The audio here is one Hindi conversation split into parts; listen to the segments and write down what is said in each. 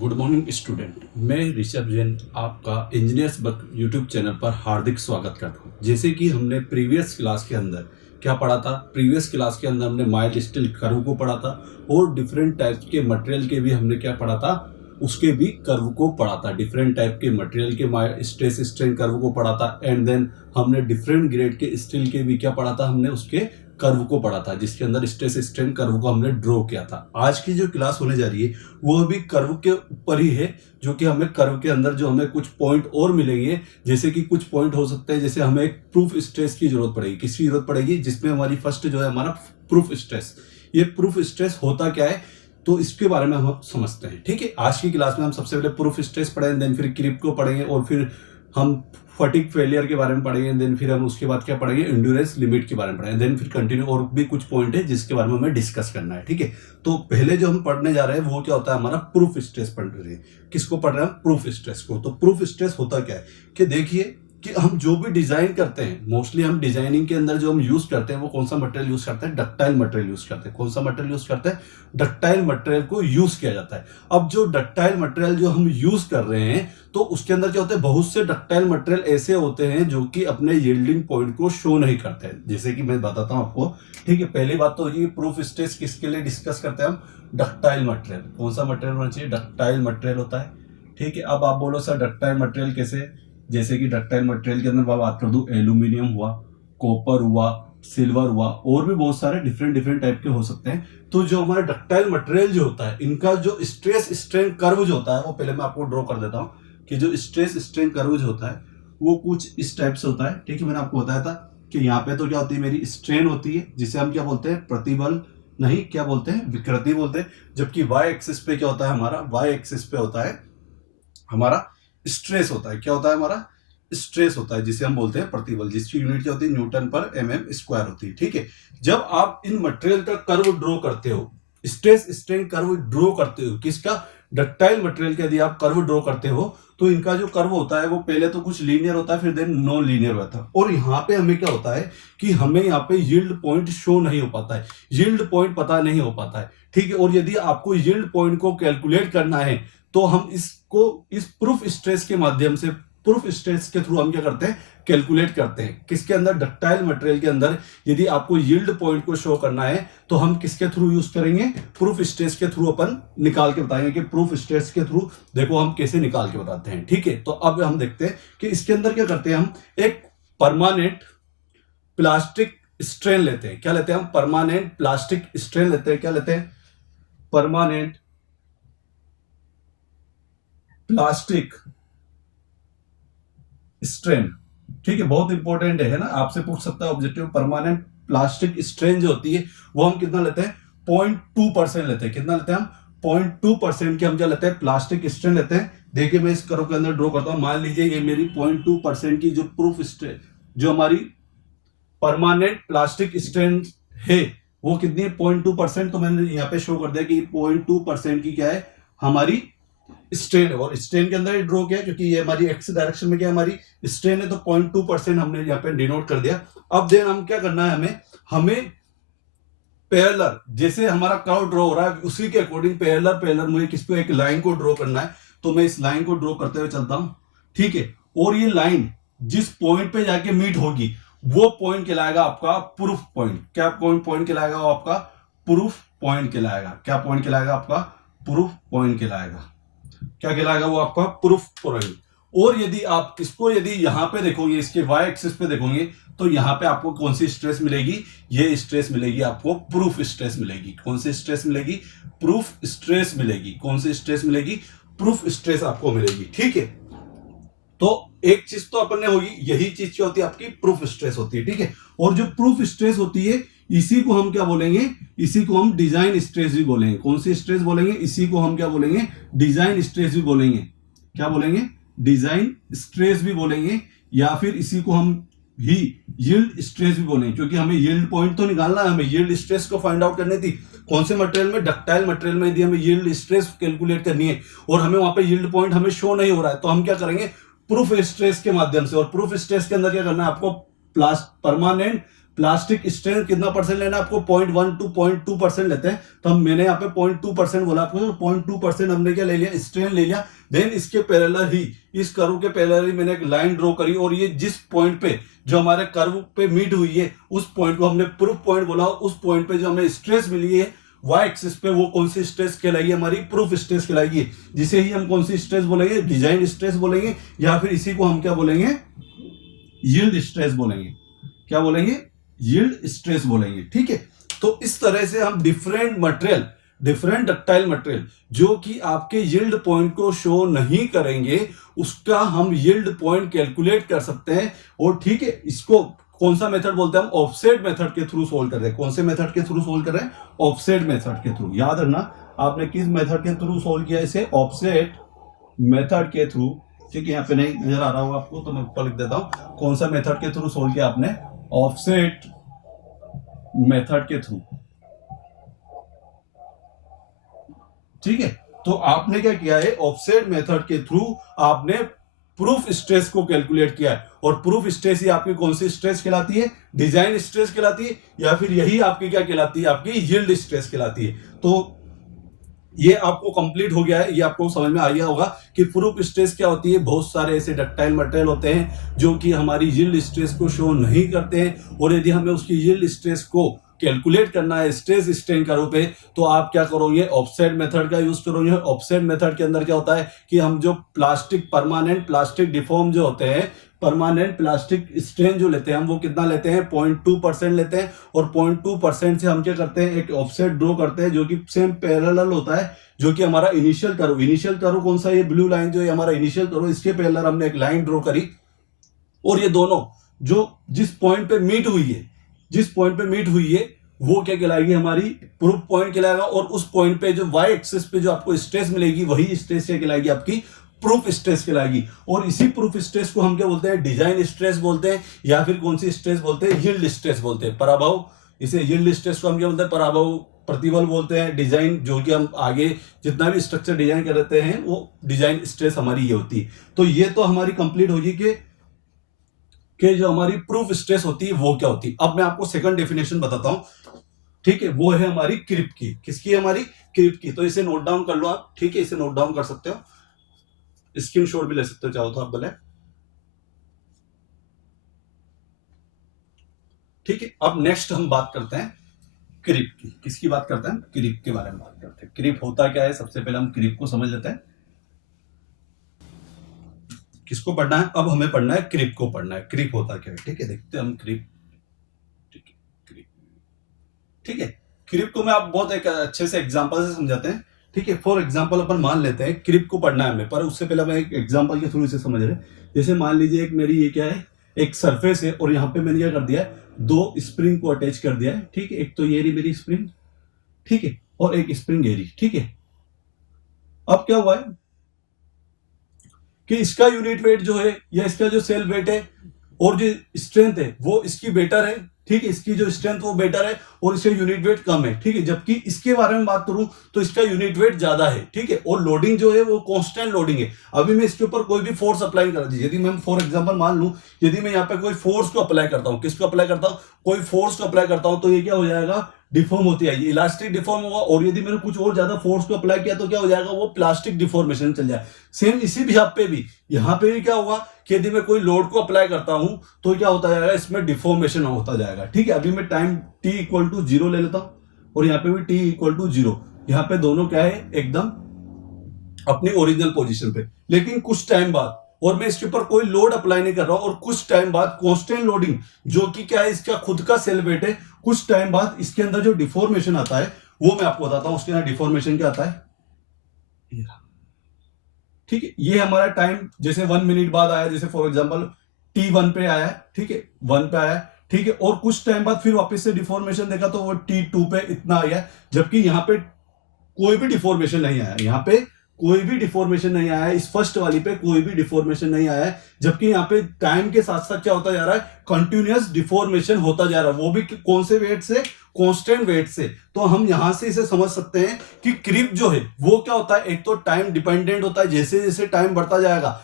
Good morning student. मैं ऋषभ जैन आपका इंजीनियर्स बक यूट्यूब चैनल पर हार्दिक स्वागत करता हूं। जैसे कि हमने प्रीवियस क्लास के अंदर क्या पढ़ा था, प्रीवियस क्लास के अंदर हमने माइल्ड स्टील कर्व को पढ़ा था और डिफरेंट टाइप्स के मटेरियल के भी हमने क्या पढ़ा था, उसके भी कर्व को पढ़ा था। डिफरेंट टाइप के मटेरियल के स्ट्रेस स्ट्रेन कर्व को पढ़ा था एंड देन हमने डिफरेंट ग्रेड के स्टील के भी क्या पढ़ा था, हमने उसके कर्व को पढ़ा था, जिसके अंदर स्ट्रेस स्ट्रेन कर्व को हमने ड्रॉ किया था। आज की जो क्लास होने जा रही है वो भी कर्व के ऊपर ही है, जो कि हमें कर्व के अंदर जो हमें कुछ पॉइंट और मिलेंगे। जैसे कि कुछ पॉइंट हो सकते हैं, जैसे हमें एक प्रूफ स्ट्रेस की जरूरत पड़ेगी। किसकी जरूरत पड़ेगी? जिसमें हमारी फर्स्ट जो है हमारा प्रूफ स्ट्रेस। ये प्रूफ स्ट्रेस होता क्या है, तो इसके बारे में हम समझते हैं। ठीक है, आज की क्लास में हम सबसे पहले प्रूफ स्ट्रेस पढ़ेंगे, देन फिर क्रीप को पढ़ेंगे और फिर हम फटीग फेलियर के बारे में पढ़ेंगे, देन फिर हम उसके बाद क्या पढ़ेंगे, एंड्योरेंस लिमिट के बारे में पढ़ेंगे, देन फिर कंटिन्यू और भी कुछ पॉइंट है जिसके बारे में हमें डिस्कस करना है। ठीक है, तो पहले जो हम पढ़ने जा रहे हैं वो क्या होता है, हमारा प्रूफ स्ट्रेस पढ़ रहे हैं। किसको पढ़ रहे हैं? प्रूफ स्ट्रेस को। तो प्रूफ स्ट्रेस होता क्या है कि देखिए कि हम जो भी डिजाइन करते हैं, मोस्टली हम डिजाइनिंग के अंदर जो हम यूज करते हैं वो कौन सा मटेरियल यूज करते हैं? डक्टाइल मटेरियल यूज करते हैं। कौन सा मटेरियल यूज करते हैं? डक्टाइल मटेरियल को यूज किया जाता है। अब जो डक्टाइल मटेरियल जो हम यूज कर रहे हैं, तो उसके अंदर क्या होता है, बहुत से डक्टाइल मटेरियल ऐसे होते हैं जो कि अपने यील्डिंग पॉइंट को शो नहीं करते हैं। जैसे कि मैं बताता हूं आपको। ठीक है, पहली बात तो ये प्रूफ स्ट्रेस किसके लिए डिस्कस करते हैं हम? Ductile material. कौन सा मटेरियल होना चाहिए? डक्टाइल मटेरियल होता है। ठीक है, अब आप बोलो सर डक्टाइल मटेरियल कैसे? जैसे कि डक्टाइल मटेरियल के अंदर मैं बात कर दूं, एल्यूमिनियम हुआ, कॉपर हुआ, सिल्वर हुआ, और भी बहुत सारे डिफरेंट टाइप के हो सकते हैं। तो जो हमारा डक्टाइल मटेरियल जो होता है, इनका जो स्ट्रेस स्ट्रेन कर्व जो होता है, वो पहले मैं आपको ड्रॉ कर देता हूं कि जो स्ट्रेस स्ट्रेन कर्व जो होता है वो कुछ इस टाइप से होता है। ठीक है, मैंने आपको बताया था कि यहाँ पे तो क्या होती है, मेरी स्ट्रेन होती है, जिसे हम क्या बोलते हैं, प्रतिबल नहीं, क्या बोलते हैं, विकृति बोलते हैं। जबकि वाई एक्सिस पे क्या होता है, हमारा वाई एक्सिस पे होता है हमारा स्ट्रेस होता है। क्या होता है? हमारा स्ट्रेस होता है, जिसे हम बोलते हैं प्रतिबल, जिसकी यूनिट क्या होती है, न्यूटन पर mm स्क्वायर होती है। ठीक है, जब आप इन मटेरियल का कर्व ड्रॉ करते हो, स्ट्रेस स्ट्रेन कर्व ड्रॉ करते हो, किसका? डक्टाइल मटेरियल का यदि आप कर्व ड्रॉ करते हो तो इनका जो कर्व होता है वो पहले तो कुछ लीनियर होता है, फिर देन नॉन लीनियर होता है। और यहाँ पे हमें क्या होता है कि हमें यहाँ पे यील्ड पॉइंट शो नहीं हो पाता है, यील्ड पॉइंट पता नहीं हो पाता है। ठीक है, और यदि आपको यील्ड पॉइंट को कैलकुलेट करना है तो हम इसको इस प्रूफ स्ट्रेस के माध्यम से, प्रूफ स्ट्रेस के थ्रू हम क्या करते हैं, कैलकुलेट करते हैं। किसके अंदर? डक्टाइल मटेरियल के अंदर। यदि आपको यील्ड पॉइंट को शो करना है तो हम किसके थ्रू यूज करेंगे? प्रूफ स्ट्रेस के थ्रू अपन निकाल के बताएंगे कि प्रूफ स्ट्रेस के थ्रू देखो हम कैसे निकाल के बताते हैं। ठीक है, तो अब हम देखते हैं कि इसके अंदर क्या करते हैं। हम एक परमानेंट प्लास्टिक स्ट्रेन लेते हैं। क्या लेते हैं हम? परमानेंट प्लास्टिक स्ट्रेन लेते हैं। क्या लेते हैं? Permanent plastic strain. ठीक है, बहुत इंपॉर्टेंट है ना, आपसे पूछ सकता है ऑब्जेक्टिव। परमानेंट प्लास्टिक स्ट्रेन जो होती है वो हम कितना लेते हैं? 0.2% लेते हैं। कितना लेते हैं हम? 0.2% की हम क्या लेते हैं? प्लास्टिक स्ट्रेन लेते हैं। देखिए मैं इस कर्व के अंदर ड्रॉ करता हूं। मान लीजिए ये मेरी 0.2% की जो प्रूफ स्ट्रेन, जो हमारी परमानेंट प्लास्टिक स्ट्रेन है वो कितनी है? 0.2%। तो मैंने यहाँ पे शो कर दिया कि 0.2% की क्या है, हमारी स्ट्रेन है। और स्ट्रेन के अंदर ड्रॉ किया क्योंकि ये हमारी एक्स डायरेक्शन में क्या हमारी स्ट्रेन है, तो 0.2% हमने यहाँ पे डिनोट कर दिया। अब देन हम क्या करना है, हमें पैरेलल, जैसे हमारा कर्व ड्रॉ हो रहा है उसी के अकॉर्डिंग पैरेलल मुझे किसको एक लाइन को ड्रॉ करना है। तो मैं इस लाइन को ड्रॉ करते हुए चलता हूं। ठीक है, और ये लाइन जिस पॉइंट पे जाके मीट होगी वो पॉइंट कहलाएगा आपका प्रूफ पॉइंट। क्या पॉइंट कहलाएगा? वो आपका प्रूफ पॉइंट कहलाएगा। क्या पॉइंट कहलाएगा? आपका प्रूफ पॉइंट कहलाएगा। क्या कहलाएगा? वो आपका प्रूफ पॉइंट। और यदि आप इसको यदि यहां पे देखोगे, इसके वाई एक्सिस पे देखोगे, तो यहां पे आपको कौन सी स्ट्रेस मिलेगी? ये स्ट्रेस मिलेगी आपको, प्रूफ स्ट्रेस मिलेगी। कौन सी स्ट्रेस मिलेगी? प्रूफ स्ट्रेस मिलेगी। कौन सी स्ट्रेस मिलेगी? प्रूफ स्ट्रेस आपको मिलेगी। ठीक है, तो एक चीज तो अपन ने होगी, यही चीज क्या होती है आपकी? प्रूफ स्ट्रेस होती है। ठीक है, और जो प्रूफ स्ट्रेस होती है इसी को हम क्या बोलेंगे? इसी को हम डिजाइन स्ट्रेस भी बोलेंगे। कौन सी स्ट्रेस बोलेंगे? इसी को हम क्या बोलेंगे? डिजाइन स्ट्रेस भी बोलेंगे। क्या बोलेंगे? डिजाइन स्ट्रेस भी बोलेंगे, या फिर इसी को हम ही यील्ड स्ट्रेस भी बोलेंगे, क्योंकि हमें यील्ड पॉइंट तो निकालना है, हमें यील्ड स्ट्रेस को फाइंड आउट करनी थी। कौन से मटेरियल में? डक्टाइल मटेरियल में। यदि हमें यील्ड स्ट्रेस कैलकुलेट करनी है और हमें वहां पे यील्ड पॉइंट हमें शो नहीं हो रहा है, तो हम क्या करेंगे? प्रूफ स्ट्रेस के माध्यम से। और प्रूफ स्ट्रेस के अंदर क्या करना है आपको? परमानेंट प्लास्टिक स्ट्रेंथ कितना परसेंट लेना है आपको, 0.1 to 0.2% लेते हैं, तो हम मैंने यहाँ पे 0.2% बोला आपको, 0.2% हमने क्या ले लिया, स्ट्रेन ले लिया। देन इसके पैरेलल ही, इस कर्व के पैरेलल ही मैंने एक लाइन ड्रॉ करी, और ये जिस पॉइंट पे जो हमारे कर्व पे मीट हुई है उस पॉइंट को हमने प्रूफ पॉइंट बोला। उस पॉइंट पे जो हमें स्ट्रेस मिली है वाई एक्सिस पे, वो कौन सी स्ट्रेस कहलाएगी, हमारी प्रूफ स्ट्रेस कहलाएगी, जिसे ही हम कौन सी स्ट्रेस बोलेंगे, डिजाइन स्ट्रेस बोलेंगे, या फिर इसी को हम क्या बोलेंगे, यील्ड स्ट्रेस बोलेंगे। क्या बोलेंगे, यील्ड स्ट्रेस बोलेंगे। ठीक है, तो इस तरह से हम different material, different ductile material जो कि आपके यील्ड पॉइंट को शो नहीं करेंगे, उसका हम यील्ड पॉइंट कैलकुलेट कर सकते हैं। और ठीक है, इसको कौन सा मेथड बोलते हैं, हम ऑफसेट मेथड के थ्रू सोल्व कर रहे हैं। कौन से मेथड के थ्रू सोल्व कर रहे हैं, ऑफसेट मेथड के थ्रू। याद रखना, आपने किस मेथड के थ्रू सोल्व किया इसे, ऑफसेट मेथड के थ्रू। ठीक है, यहाँ पे नहीं नजर आ रहा होगा आपको, तो मैं ऊपर लिख देता हूं, कौन सा मेथड के थ्रू सोल्व किया आपने, ऑफसेट मेथड के थ्रू। ठीक है, तो आपने क्या किया है, ऑफसेट मेथड के थ्रू आपने प्रूफ स्ट्रेस को कैलकुलेट किया है। और प्रूफ स्ट्रेस ही आपकी कौन सी स्ट्रेस कहलाती है, डिजाइन स्ट्रेस कहलाती है, या फिर यही आपकी क्या कहलाती है, आपकी यील्ड स्ट्रेस कहलाती है। तो ये आपको कंप्लीट हो गया है, ये आपको समझ में आ गया होगा कि प्रूफ स्ट्रेस क्या होती है। बहुत सारे ऐसे डक्टाइल मटेरियल होते हैं जो कि हमारी यील्ड स्ट्रेस को शो नहीं करते हैं, और यदि हमें उसकी यील्ड स्ट्रेस को कैलकुलेट करना है स्ट्रेस स्ट्रेन कर्व पे, तो आप क्या करोगे, ऑफसेट मेथड का यूज करोगे। ऑफसेट मेथड के अंदर क्या होता है कि हम जो प्लास्टिक, परमानेंट प्लास्टिक डिफॉर्म जो होते हैं, परमानेंट प्लास्टिक स्ट्रेन जो लेते हैं हम, वो कितना लेते हैं, 0.2% लेते हैं। और 0.2% से हम क्या करते हैं, एक ऑफसेट ड्रॉ करते हैं जो कि सेम पैरेलल होता है, जो कि हमारा इनिशियल कर्व। इनिशियल कर्व कौन सा, ये ब्लू लाइन जो है हमारा इनिशियल कर्व, इसके पैरेलल हमने एक लाइन ड्रॉ करी। और ये दोनों जो जिस पॉइंट पे मीट हुई है, जिस पॉइंट पे मीट हुई है, वो क्या कहलाएगी, हमारी प्रूफ पॉइंट कहलाएगा। और उस पॉइंट पे जो वाई एक्सिस पे जो आपको स्ट्रेस मिलेगी, वही स्ट्रेस क्या कहलाएगी, आपकी प्रूफ स्ट्रेस कहलाएगी। और इसी प्रूफ स्ट्रेस को हम क्या बोलते हैं, डिजाइन स्ट्रेस बोलते हैं, या फिर कौन सी स्ट्रेस बोलते हैं, यील्ड स्ट्रेस बोलते हैं, पराभव। इसे यील्ड स्ट्रेस को हम क्या बोलते हैं, पराभव प्रतिबल बोलते हैं। डिजाइन जो कि हम आगे जितना भी स्ट्रक्चर डिजाइन करते हैं, वो डिजाइन स्ट्रेस हमारी ये होती है। तो ये तो हमारी कंप्लीट होगी कि जो हमारी प्रूफ स्ट्रेस होती है वो क्या होती है। अब मैं आपको सेकंड डेफिनेशन बताता हूं। ठीक है, वो है हमारी क्रिप की। किसकी, हमारी क्रिप की। तो इसे नोट डाउन कर लो आप। ठीक है, इसे नोट डाउन कर सकते हो, स्क्रीनशॉट भी ले सकते हो चाहो तो आप भले। ठीक है, अब नेक्स्ट हम बात करते हैं क्रिप की। किसकी बात करते हैं, क्रिप के बारे में बात करते हैं। क्रिप होता क्या है, सबसे पहले हम क्रिप को समझ लेते हैं। किसको पढ़ना है, अब हमें पढ़ना है क्रिप को पढ़ना है। क्रिप होता क्या है, ठीक है, देखते हैं हम क्रिप। ठीक है, क्रिप। ठीक है, क्रिप को मैं आप बहुत एक अच्छे से एग्जांपल से समझाते हैं। ठीक है, फॉर एग्जांपल अपन मान लेते हैं क्रिप को पढ़ना है हमें, पर उससे पहले मैं एक एग्जांपल के थ्रू इसे समझ रहे हैं। जैसे मान लीजिए एक मेरी ये क्या है, एक सरफेस है, और यहाँ पे मैंने क्या कर दिया है, दो स्प्रिंग को अटैच कर दिया है। ठीक है, एक तो ये रही मेरी स्प्रिंग, ठीक है, और एक स्प्रिंग ये रही। ठीक है, अब क्या हुआ है कि इसका यूनिट वेट जो है, या इसका जो सेल वेट है और जो स्ट्रेंथ है, वो इसकी बेटर है। ठीक है, इसकी जो स्ट्रेंथ वो बेटर है, और इसका यूनिट वेट कम है। ठीक है, जबकि इसके बारे में बात करूं तो इसका यूनिट वेट ज्यादा है। ठीक है, और लोडिंग जो है वो कांस्टेंट लोडिंग है। अभी मैं इसके ऊपर कोई भी फोर्स अप्लाई कर दीजिए, यदि मैं फॉर एग्जांपल मान लूं, यदि मैं यहाँ पे कोई फोर्स को अप्लाई करता हूं, किसको अप्लाई करता हूं, कोई फोर्स को अप्लाई करता हूं, तो ये क्या हो जाएगा, डिफॉर्म होती है, इलास्टिक डिफॉर्म होगा। और यदि मैंने कुछ और ज्यादा फोर्स को अप्लाई किया तो क्या हो जाएगा, वो प्लास्टिक डिफॉर्मेशन चल जाए। सेम इसी भी यहाँ पे भी क्या होगा कि यदि मैं कोई लोड को अप्लाई करता हूं तो क्या होता जाएगा, इसमें डिफॉर्मेशन होता जाएगा। ठीक है, अभी मैं टाइम t इक्वल टू 0 ले लेता हूं, और यहाँ पे भी t इक्वल टू 0। यहाँ पे दोनों क्या है, एकदम अपनी ओरिजिनल पोजीशन पे। लेकिन कुछ टाइम बाद, और मैं इसके ऊपर कोई लोड अप्लाई नहीं कर रहा हूं, और कुछ टाइम बाद कांस्टेंट लोडिंग जो कि क्या है, इसका खुद का सेल वेट है, कुछ टाइम बाद इसके अंदर जो डिफॉर्मेशन आता है वो मैं आपको बताता हूं। उसके अंदर डिफॉर्मेशन क्या आता है, ठीक है, ये हमारा टाइम जैसे 1 मिनट बाद आया, जैसे फॉर एग्जांपल t1 पे आया। ठीक है, 1 पे आया। ठीक है, और कुछ टाइम बाद फिर वापस से डिफॉर्मेशन देखा तो वो t2 पे इतना आ गया, जबकि यहाँ पे कोई भी डिफॉर्मेशन नहीं आया। यहाँ पे कोई भी डिफॉर्मेशन नहीं आया, इस फर्स्ट वाली पे कोई भी डिफॉर्मेशन नहीं आया है, जबकि यहाँ पे टाइम के साथ साथ क्या होता जा रहा है, कंटिन्यूअस डिफॉर्मेशन होता जा रहा है, वो भी कौन से वेट से, कांस्टेंट वेट से। तो हम यहां से इसे समझ सकते हैं कि क्रिप जो है वो क्या होता है, एक तो टाइम डिपेंडेंट होता है। जैसे जैसे टाइम बढ़ता जाएगा,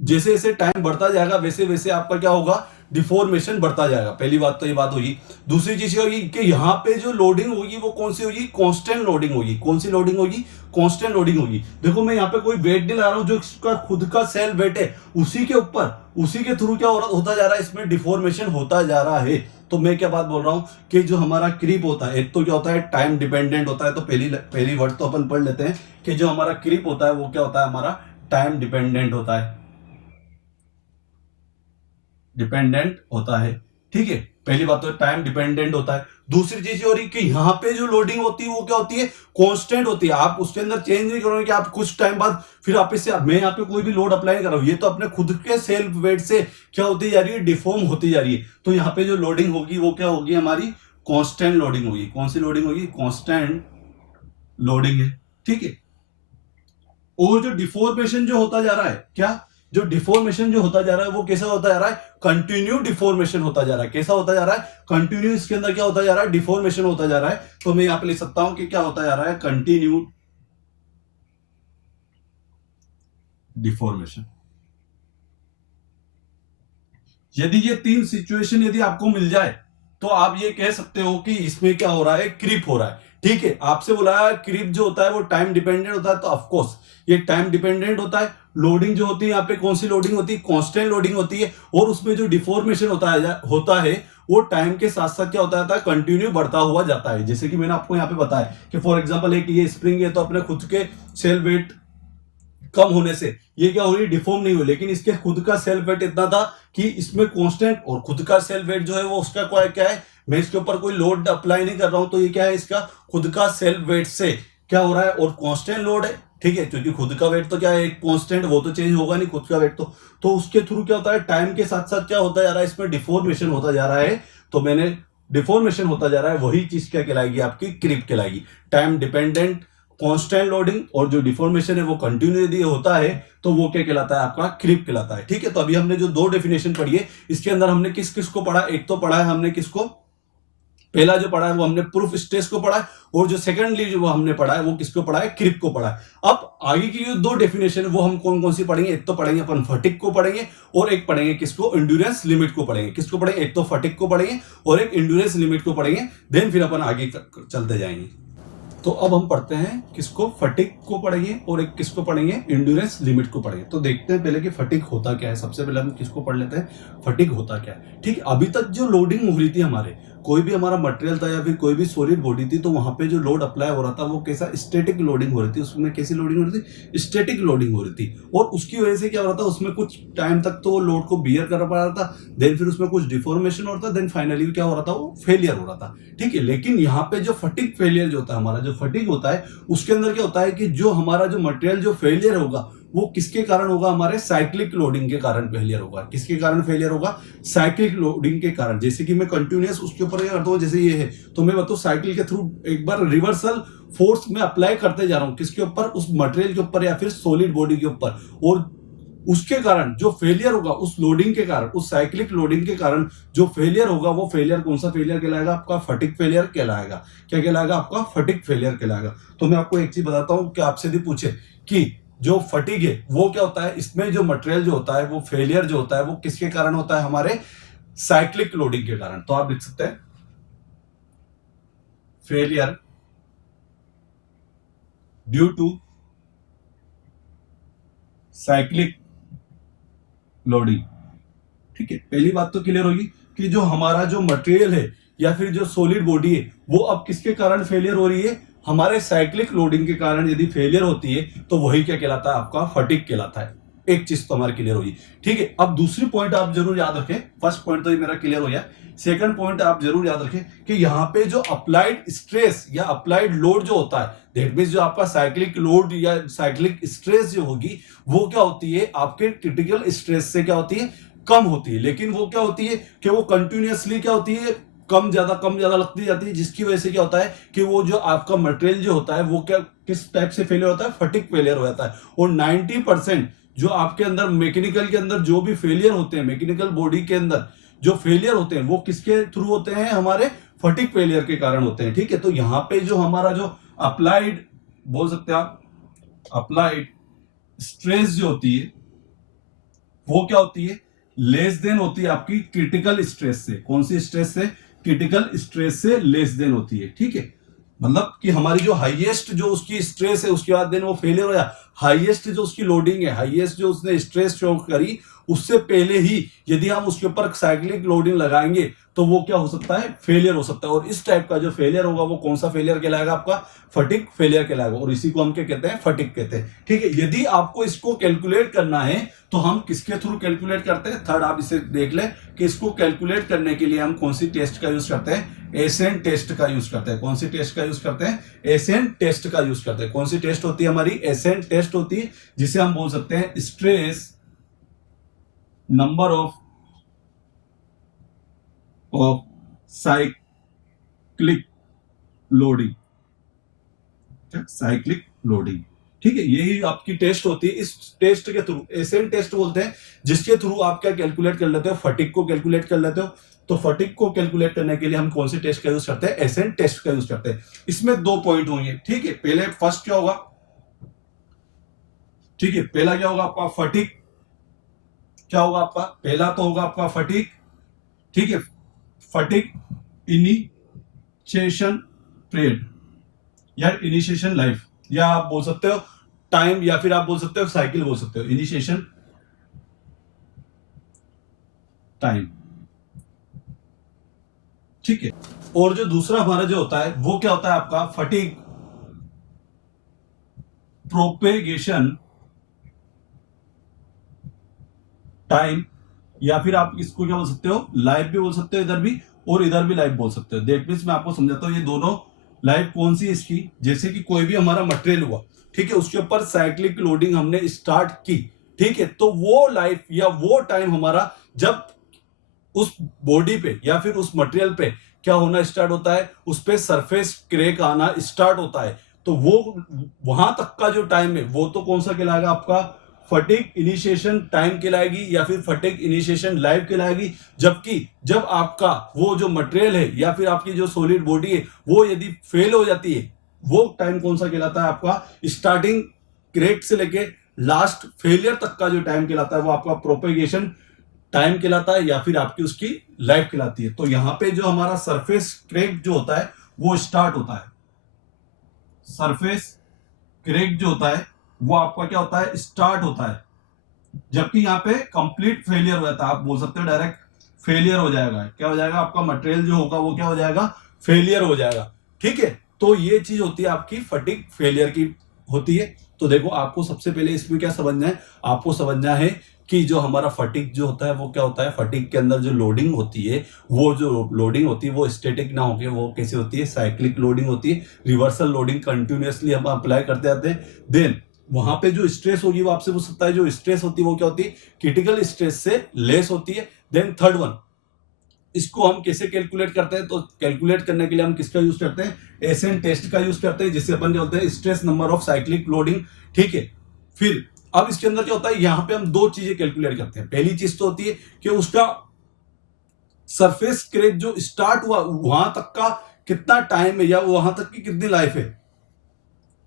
जैसे जैसे टाइम बढ़ता जाएगा, वैसे वैसे आपका क्या होगा, डिफॉर्मेशन बढ़ता जाएगा। पहली बात तो ये बात होगी। दूसरी चीज होगी कि यहाँ पे जो लोडिंग होगी वो कौन सी होगी, कांस्टेंट लोडिंग होगी। कौन सी लोडिंग होगी, कांस्टेंट लोडिंग होगी। देखो मैं यहाँ पे कोई वेट नहीं लगा रहा हूँ, जो इसका खुद का सेल वेट है उसी के ऊपर, उसी के थ्रू क्या होता जा रहा है, इसमें डिफॉर्मेशन होता जा रहा है। तो मैं क्या बात बोल रहा हूँ कि जो हमारा क्रीप होता है, एक तो क्या होता है टाइम डिपेंडेंट होता है। तो पहली वर्ड तो अपन पढ़ लेते हैं कि जो हमारा क्रीप होता है वो क्या होता है, हमारा टाइम डिपेंडेंट होता है, डिपेंडेंट होता है। ठीक है, पहली बात तो टाइम डिपेंडेंट होता है। दूसरी चीज हो रही कि यहाँ पे जो लोडिंग होती है वो क्या होती है, कांस्टेंट होती है। आप उसके अंदर चेंज नहीं करोगे कि आप कुछ टाइम बाद फिर आप इससे, मैं यहाँ पे कोई भी लोड अप्लाई नहीं कर रहा हूँ, ये तो अपने खुद के सेल्फ वेट से क्या होती जा रही है, डिफॉर्म होती जा रही है। तो यहाँ पे जो लोडिंग होगी वो क्या होगी, हमारी कांस्टेंट लोडिंग होगी। कौन सी लोडिंग होगी, कांस्टेंट लोडिंग है। ठीक है, और जो डिफॉर्मेशन जो होता जा रहा है, क्या जो डिफॉर्मेशन जो होता जा रहा है वो कैसा होता जा रहा है, कंटिन्यू डिफॉर्मेशन होता जा रहा है। कैसा होता जा रहा है, कंटिन्यू। इसके अंदर क्या होता जा रहा है, डिफॉर्मेशन होता जा रहा है। तो मैं यहां पे लिख सकता हूं कि क्या होता जा रहा है, कंटिन्यू डिफॉर्मेशन। यदि ये तीन सिचुएशन यदि आपको मिल जाए तो आप ये कह सकते हो कि इसमें क्या हो रहा है, क्रीप हो रहा है। ठीक है, आपसे बोला है क्रीप जो होता है वो टाइम डिपेंडेंट होता है, तो ऑफकोर्स ये टाइम डिपेंडेंट होता है। लोडिंग जो होती है यहाँ पे कौन सी लोडिंग होती है, कांस्टेंट लोडिंग होती है। और उसमें जो डिफॉर्मेशन होता है वो टाइम के साथ साथ क्या होता है, कंटिन्यू बढ़ता हुआ जाता है। जैसे कि मैंने आपको यहाँ पे बताया कि फॉर एग्जाम्पल एक ये स्प्रिंग है, तो अपने खुद के सेल वेट कम होने से ये क्या हो रही, डिफॉर्म नहीं हुई, लेकिन इसके खुद का सेल वेट इतना था कि इसमें कांस्टेंट, और खुद का सेल वेट जो है वो उसका क्या है, मैं इसके ऊपर कोई लोड अप्लाई नहीं कर रहा हूं, तो ये क्या है, इसका खुद का सेल वेट से क्या हो रहा है, और कांस्टेंट लोड है। ठीक है, क्योंकि खुद का वेट तो क्या है, कांस्टेंट, वो तो चेंज होगा नहीं खुद का वेट तो उसके थ्रू क्या होता है, टाइम के साथ साथ क्या होता जा रहा है, इसमें डिफॉर्मेशन होता जा रहा है। तो मैंने डिफॉर्मेशन होता जा रहा है, वही चीज क्या कहलाएगी, आपकी क्रीप कहलाएगी। टाइम डिपेंडेंट कांस्टेंट लोडिंग, और जो डिफॉर्मेशन है वो कंटिन्यू यदि होता है तो वो क्या कहलाता है, आपका क्रीप कहलाता है। ठीक है, तो अभी हमने जो दो डेफिनेशन पढ़ी है इसके अंदर हमने किस किस को पढ़ा, एक तो पढ़ा है हमने किसको, पहला जो पढ़ा है वो हमने प्रूफ स्ट्रेस को पढ़ा है, और जो सेकंडली जो हमने पढ़ा है वो किसको पढ़ा है, क्रीप को पढ़ा है। अब आगे की जो दो डेफिनेशन है वो हम कौन कौन सी पढ़ेंगे, एक तो पढ़ेंगे अपन फटिग को पढ़ेंगे, और एक पढ़ेंगे किसको, एंड्योरेंस लिमिट को पढ़ेंगे। किसको पढ़ेंगे, एक तो फटिग को पढ़ेंगे और एक एंड्योरेंस लिमिट को पढ़ेंगे, देन फिर अपन आगे चलते जाएंगे। तो अब हम पढ़ते हैं किसको, फटिग को पढ़ेंगे, और एक किसको पढ़ेंगे, एंड्योरेंस लिमिट को पढ़ेंगे। तो देखते हैं पहले कि फटिग होता क्या है। सबसे पहले हम किसको पढ़ लेते हैं, फटिग होता क्या है। ठीक है, अभी तक जो लोडिंग हो रही थी, हमारे कोई भी हमारा मटेरियल था या फिर कोई भी सॉलिड बॉडी थी, तो वहां पे जो लोड अप्लाई हो रहा था वो कैसा, स्टैटिक लोडिंग हो रही थी। उसमें कैसी लोडिंग हो रही थी, स्टैटिक लोडिंग हो रही थी। और उसकी वजह से क्या हो रहा था, उसमें कुछ टाइम तक तो वो लोड को बियर कर पा रहा था, देन फिर उसमें कुछ डिफॉर्मेशन हो रहा था, देन फाइनली क्या हो रहा था, वो फेलियर हो रहा था। ठीक है, लेकिन यहाँ पे जो फटिग फेलियर जो होता है, हमारा जो फटिग होता है उसके अंदर क्या होता है कि जो हमारा जो मटेरियल जो फेलियर होगा वो किसके कारण होगा, हमारे साइक्लिक लोडिंग के कारण फेलियर होगा। किसके कारण फेलियर होगा, साइक्लिक लोडिंग के कारण। जैसे कि मैं कंटिन्यूअस उसके ऊपर करता हूँ, जैसे ये है, तो मैं बताऊँ साइकिल के थ्रू एक बार रिवर्सल फोर्स में अप्लाई करते जा रहा हूँ, किसके ऊपर, उस मटेरियल के ऊपर या फिर सॉलिड बॉडी के ऊपर, और उसके कारण जो फेलियर होगा, उस लोडिंग के कारण, उस साइक्लिक लोडिंग के कारण जो फेलियर होगा, वो फेलियर कौन सा फेलियर कहलाएगा, आपका फटिग फेलियर कहलाएगा। क्या कहलाएगा, आपका फटिग फेलियर कहलाएगा। तो मैं आपको एक चीज बताता हूं कि आपसे भी पूछे कि जो फटिग है वो क्या होता है, इसमें जो मटेरियल जो होता है वो फेलियर जो होता है वो किसके कारण होता है, हमारे साइक्लिक लोडिंग के कारण। तो आप लिख सकते हैं failure due to cyclic loading. ठीक है, पहली बात तो क्लियर होगी कि जो हमारा जो मटेरियल है या फिर जो सॉलिड बॉडी है वो अब किसके कारण फेलियर हो रही है, हमारे साइक्लिक लोडिंग के कारण यदि फेलियर होती है तो वही क्या कहलाता है, आपका फटिग कहलाता है। एक चीज तो हमारी क्लियर होगी। ठीक है, अब दूसरी पॉइंट आप जरूर याद रखें, फर्स्ट पॉइंट तो ये मेरा क्लियर हो गया, सेकंड पॉइंट आप जरूर याद रखें कि यहाँ पे जो अप्लाइड स्ट्रेस या अप्लाइड लोड जो होता है, दैट मींस जो आपका साइक्लिक लोड या साइक्लिक स्ट्रेस जो होगी वो क्या होती है, आपके क्रिटिकल स्ट्रेस से क्या होती है, कम होती है। लेकिन वो क्या होती है कि वो कंटिन्यूअसली क्या होती है, कम ज्यादा लगती जाती है, जिसकी वजह से क्या होता है कि वो जो आपका मटेरियल जो होता है वो क्या किस टाइप से फेलियर होता है, फटिग फेलियर हो जाता है। और 90% जो आपके अंदर मैकेनिकल के अंदर जो भी फेलियर होते हैं, मैकेनिकल बॉडी के अंदर जो फेलियर होते हैं वो किसके थ्रू होते हैं, हमारे फटिग फेलियर के कारण होते हैं। ठीक है, तो यहाँ पे जो हमारा जो अप्लाइड बोल सकते हैं आप, अप्लाइड स्ट्रेस जो होती है वो क्या होती है, लेस देन होती है आपकी क्रिटिकल स्ट्रेस से। कौन सी स्ट्रेस से? क्रिटिकल स्ट्रेस से लेस देन होती है, ठीक है। मतलब कि हमारी जो हाईएस्ट जो उसकी स्ट्रेस है उसके बाद देन वो फेलियर हो जाए, हाईएस्ट जो उसकी लोडिंग है, हाईएस्ट जो उसने स्ट्रेस शो करी उससे पहले ही यदि हम उसके ऊपर साइक्लिक लोडिंग लगाएंगे तो वो क्या हो सकता है? फेलियर हो सकता है। और इस टाइप का जो फेलियर होगा वो कौन सा फेलियर कहलाएगा? आपका फटिग फेलियर कहलाएगा। और इसी को हम क्या कहते हैं? फटिग कहते हैं, ठीक है। यदि आपको इसको कैलकुलेट करना है तो हम किसके थ्रू कैलकुलेट करते हैं? थर्ड आप इसे देख ले कि इसको कैलकुलेट करने के लिए हम कौन सी टेस्ट का यूज करते हैं? एशियन टेस्ट का यूज करते हैं। कौन सी टेस्ट का यूज करते हैं? एशियन टेस्ट का यूज करते हैं। कौन सी टेस्ट होती है हमारी? एशियन टेस्ट होती है, जिसे हम बोल सकते हैं stress number of cyclic loading, cyclic loading, ठीक है। यही आपकी टेस्ट होती है। इस टेस्ट के थ्रू, एशियन टेस्ट बोलते हैं, जिसके थ्रू आप क्या कैलकुलेट कर लेते हो? फटिग को कैलकुलेट कर लेते हो। तो फटिग को कैलकुलेट करने के लिए हम कौन सी टेस्ट का यूज करते हैं? एशियन टेस्ट का यूज करते हैं। इसमें दो पॉइंट होंगे, ठीक है। पहले फर्स्ट क्या होगा? ठीक है, पहला क्या होगा आपका? फटिग। क्या होगा आपका? पहला तो होगा आपका फटिग, ठीक है। फटिग इनिशिएशन पीरियड या इनिशिएशन लाइफ, या आप बोल सकते हो टाइम, या फिर आप बोल सकते हो साइकिल बोल सकते हो। इनिशिएशन टाइम, ठीक है। और जो दूसरा हमारा जो होता है वो क्या होता है आपका? फटीग प्रोपेगेशन टाइम, या फिर आप इसको क्या बोल सकते हो? लाइफ भी बोल सकते हो इधर भी, और इधर भी लाइफ बोल सकते हो। दैट मींस मैं आपको समझाता हूं ये दोनों लाइफ कौन सी इसकी। जैसे कि कोई भी हमारा मटेरियल हुआ, ठीक है, उसके ऊपर साइक्लिक लोडिंग हमने स्टार्ट की, ठीक है, तो वो लाइफ या वो टाइम हमारा जब उस बॉडी पे या फिर उस मटेरियल पे क्या होना स्टार्ट होता है? उस पे सरफेस क्रैक आना स्टार्ट होता है। तो वो वहां तक का जो टाइम है वो तो कौन सा कहलाएगा आपका? फटिग इनिशिएशन टाइम कहलाएगी, या फिर फटिग इनिशिएशन लाइफ कहलाएगी। जबकि जब आपका वो जो मटेरियल है या फिर आपकी जो सॉलिड बॉडी है वो यदि फेल हो जाती है, वो टाइम कौन सा कहलाता है आपका? स्टार्टिंग क्रैक से लेके लास्ट फेलियर तक का जो टाइम कहलाता है वो आपका प्रोपेगेशन टाइम कहलाता है, या फिर आपकी उसकी लाइफ कहलाती है। तो यहां पे जो हमारा सरफेस क्रैक जो होता है वो स्टार्ट होता है। सरफेस क्रैक जो होता है वो आपका क्या होता है? स्टार्ट होता है। जबकि यहाँ पे कंप्लीट फेलियर हो जाता है। आप बोल सकते हो डायरेक्ट फेलियर हो जाएगा। क्या हो जाएगा? आपका मटेरियल जो होगा वो क्या हो जाएगा? फेलियर हो जाएगा, ठीक है। तो ये चीज होती है आपकी फटिग फेलियर की होती है। तो देखो, आपको सबसे पहले इसमें क्या समझना है? आपको समझना है कि जो हमारा फटिग जो होता है वो क्या होता है? फटिग के अंदर जो लोडिंग होती है, वो जो लोडिंग होती है वो स्टैटिक ना होकर वो कैसी होती है? साइक्लिक लोडिंग होती है। रिवर्सल लोडिंग कंटिन्यूअसली हम अप्लाई करते जाते हैं। देन वहां पे जो स्ट्रेस होगी वो आपसे पूछ सकता है, जो स्ट्रेस होती है वो क्या होती है? क्रिटिकल स्ट्रेस से लेस होती है। देन थर्ड वन, इसको हम कैसे कैलकुलेट करते हैं? तो कैलकुलेट करने के लिए हम किसका यूज करते हैं? एशियन टेस्ट का यूज करते हैं, जिससे अपन क्या होते हैं? Stress number of cyclic loading, ठीक है। फिर अब इसके अंदर क्या होता है? यहां पे हम दो चीजें कैलकुलेट करते हैं। पहली चीज तो होती है कि उसका सरफेस क्रैक जो स्टार्ट हुआ वहां तक का कितना टाइम है, या वहां तक की कितनी लाइफ है।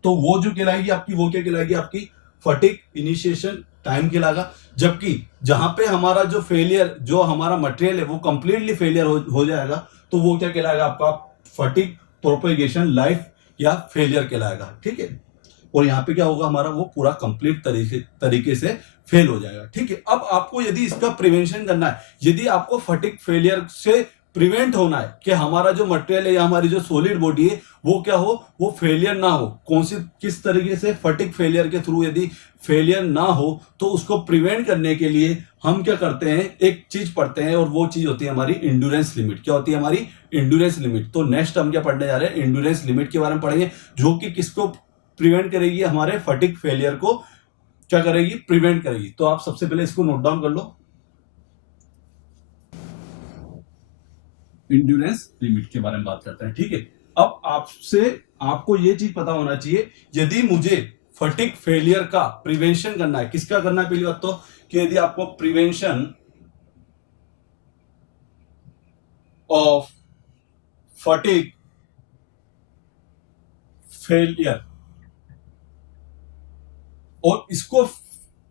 तो वो जो कहलाएगी आपकी, वो क्या कहलाएगी आपकी? फटिग इनिशिएशन टाइम कहलाएगा। जबकि जहां पे हमारा जो फेलियर, जो हमारा मटेरियल है वो कंप्लीटली फेलियर हो जाएगा, तो वो क्या कहलाएगा आपका? फटिग प्रोपेगेशन लाइफ या फेलियर कहलाएगा, ठीक है। और यहाँ पे क्या होगा हमारा? वो पूरा कंप्लीट तरीके से फेल हो जाएगा, ठीक है। अब आपको यदि इसका प्रिवेंशन करना है, यदि आपको फटिग फेलियर से प्रिवेंट होना है कि हमारा जो मटेरियल है या हमारी जो सॉलिड बॉडी है वो क्या हो? वो फेलियर ना हो। कौन सी किस तरीके से? फटिग फेलियर के थ्रू यदि फेलियर ना हो तो उसको प्रिवेंट करने के लिए हम क्या करते हैं? एक चीज पढ़ते हैं, और वो चीज होती है हमारी इंड्योरेंस लिमिट। क्या होती है हमारी? Endurance limit. तो नेक्स्ट हम क्या पढ़ने जा रहे हैं? इंड्योरेंस लिमिट के बारे में पढ़ेंगे, जो कि किसको प्रिवेंट करेगी? हमारे फटिग फेलियर को क्या करेगी? प्रिवेंट करेगी। तो आप सबसे पहले इसको नोट डाउन कर लो। इंड्योरेंस लिमिट के बारे में बात करते हैं, ठीक है। अब आपको ये चीज पता होना चाहिए, यदि मुझे फटिग फेलियर का प्रिवेंशन करना है, किसका करना है? पहली बात तो कि यदि आपको प्रिवेंशन ऑफ फटिग फेलियर, और इसको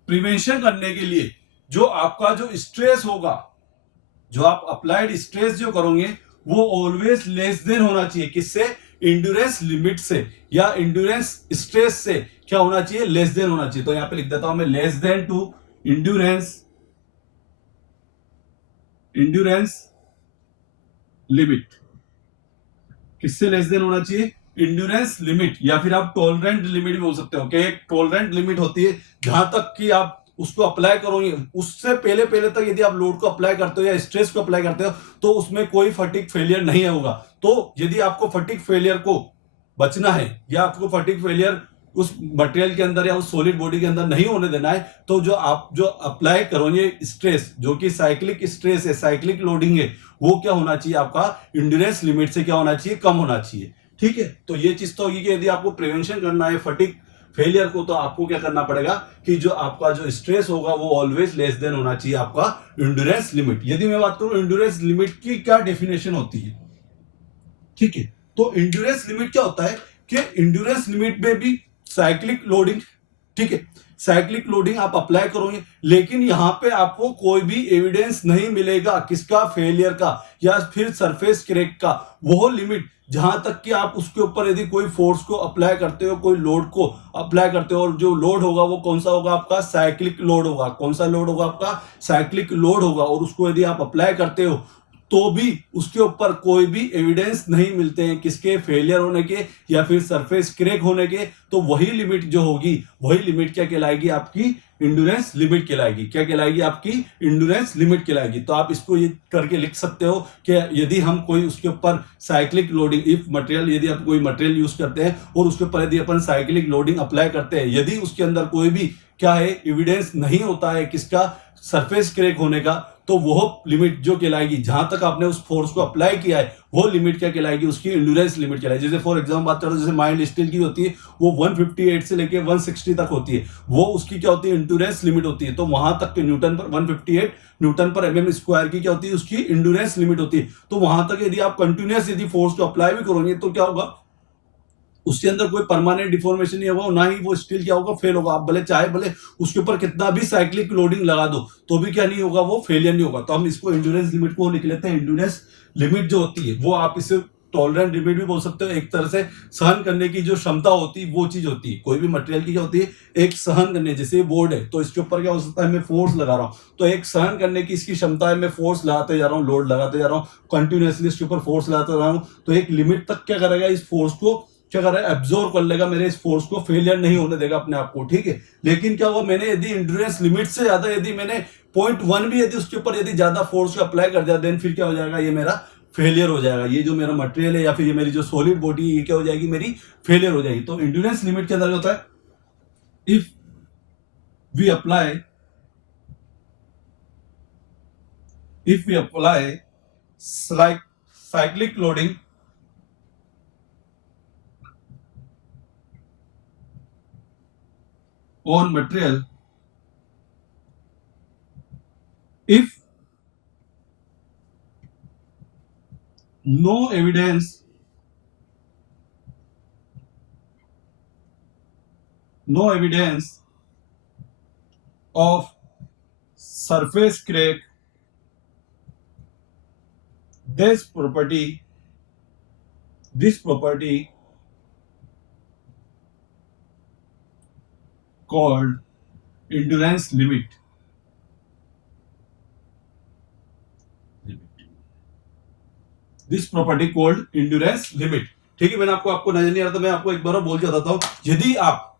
प्रिवेंशन करने के लिए जो आपका जो स्ट्रेस होगा, जो आप अप्लाइड स्ट्रेस जो करोगे वो ऑलवेज लेस देन होना चाहिए, किससे? इंड्योरेंस लिमिट से या इंड्योरेंस स्ट्रेस से क्या होना चाहिए? लेस देन होना चाहिए। तो यहां पे लिख देता हूं मैं, less than to endurance limit. किससे लेस देन होना चाहिए? इंड्योरेंस लिमिट, या फिर आप टॉलरेंट लिमिट भी बोल सकते हो कि एक टॉलरेंट लिमिट होती है जहां तक कि आप उसको अप्लाई करोगे, उससे पहले पहले तक यदि आप लोड को अप्लाई करते हो या स्ट्रेस को अप्लाई करते हो तो उसमें कोई फटीग फेलियर नहीं होगा। तो यदि आपको फटीग फेलियर को बचना है या आपको फटीग फेलियर उस मटेरियल के अंदर या उस सॉलिड बॉडी के अंदर नहीं होने देना है, तो जो आप जो अप्लाई करोगे स्ट्रेस, जो कि साइक्लिक स्ट्रेस है, साइक्लिक लोडिंग है, वो क्या होना चाहिए? आपका इंड्योरेंस लिमिट से क्या होना चाहिए? कम होना चाहिए। ठीक है, तो ये चीज तो होगी कि यदि आपको प्रिवेंशन करना है फटीग फेलियर को, तो आपको क्या करना पड़ेगा कि जो आपका जो स्ट्रेस होगा वो ऑलवेज लेस देन होना चाहिए आपका इंड्योरेंस लिमिट। यदि मैं बात करूं इंड्योरेंस लिमिट की क्या डेफिनेशन होती है, ठीक है, तो इंड्योरेंस लिमिट क्या होता है कि इंड्योरेंस लिमिट में भी साइक्लिक लोडिंग, ठीक है, साइक्लिक लोडिंग आप अप्लाई करोगे, लेकिन यहां पे आपको कोई भी एविडेंस नहीं मिलेगा किसका? फेलियर का या फिर सरफेस क्रैक का। वो लिमिट जहां तक कि आप उसके ऊपर यदि कोई फोर्स को अप्लाई करते हो, कोई लोड को अप्लाई करते हो, और जो लोड होगा वो कौन सा होगा? आपका साइक्लिक लोड होगा। कौन सा लोड होगा? आपका साइक्लिक लोड होगा। और उसको यदि आप अप्लाई करते हो तो भी उसके ऊपर कोई भी एविडेंस नहीं मिलते हैं किसके? फेलियर होने के या फिर सरफेस क्रैक होने के। तो वही लिमिट जो होगी, वही लिमिट क्या कहलाएगी? आपकी इंड्योरेंस लिमिट कहलाएगी। क्या कहलाएगी? आपकी इंड्योरेंस लिमिट कहलाएगी। तो आप इसको ये करके लिख सकते हो कि यदि हम कोई उसके ऊपर साइक्लिक लोडिंग, इफ मटेरियल, यदि आप कोई मटेरियल यूज करते हैं और उसके ऊपर यदि अपन साइक्लिक लोडिंग अप्लाई करते हैं, यदि उसके अंदर कोई भी क्या है? एविडेंस नहीं होता है किसका? सरफेस क्रैक होने का, तो वो लिमिट जो कहलाएगी, जहां तक आपने उस फोर्स को अप्लाई किया है, वो लिमिट क्या कहलाएगी? उसकी इंड्योरेंस लिमिट कहलाएगी। जैसे फॉर एग्जांपल बात करो, जैसे माइल्ड स्टील की होती है वो 158 से लेके 160 तक होती है, वो उसकी क्या होती है? इंड्योरेंस लिमिट होती है। तो वहां तक के न्यूटन पर 158 न्यूटन पर एमएम स्क्वायर की क्या होती है? उसकी इंड्योरेंस लिमिट होती है। तो वहां तक यदि आप कंटिन्यूअस यदि फोर्स को अप्लाई भी करोगे तो क्या होगा? उसके अंदर कोई परमानेंट डिफॉर्मेशन नहीं होगा, ना ही वो स्टील क्या होगा? फेल होगा। आप भले उसके ऊपर कितना भी साइक्लिक लोडिंग लगा दो तो भी क्या नहीं होगा? वो फेलियर नहीं होगा। तो हम इसको इंड्योरेंस लिमिट को लिख लेते हैं। इंड्योरेंस लिमिट जो होती है वो आप इसे टॉलरेंट लिमिट भी बोल सकते हो। एक तरह से सहन करने की जो क्षमता होती है वो चीज होती है। कोई भी मटेरियल की क्या होती है? एक सहन करने, जैसे बोर्ड है तो इसके ऊपर क्या हो सकता है? मैं फोर्स लगा रहा हूँ, तो एक सहन करने की इसकी क्षमता है। मैं फोर्स लगाते जा रहा हूँ, लोड लगाते जा रहा हूँ, कंटिन्यूअसली इसके ऊपर फोर्स लगाते जा रहा हूँ, तो एक लिमिट तक क्या करेगा? इस फोर्स को क्या कर रहा है? एब्जॉर्ब कर लेगा, मेरे इस फोर्स को, फेलियर नहीं होने देगा अपने आप को। ठीक है, लेकिन क्या हुआ? मैंने यदि इंड्योरेंस लिमिट से ज्यादा यदि मैंने 0.1 भी यदि उसके ऊपर यदि ज्यादा फोर्स को अप्लाई कर दिया, देन फिर क्या हो जाएगा? ये मेरा फेलियर हो जाएगा। ये जो मेरा मटेरियल है या फिर ये मेरी जो सॉलिड बॉडी है, ये क्या हो जाएगी? मेरी फेलियर हो जाएगी। तो इंड्योरेंस लिमिट के अंदर होता है, if we apply cyclic loading on material, if no evidence of surface crack, this property called endurance limit. This property called endurance limit. ठीक है, मैंने आपको नजर नहीं आ रहा था, मैं आपको एक बार बोल के बताता हूं। यदि आप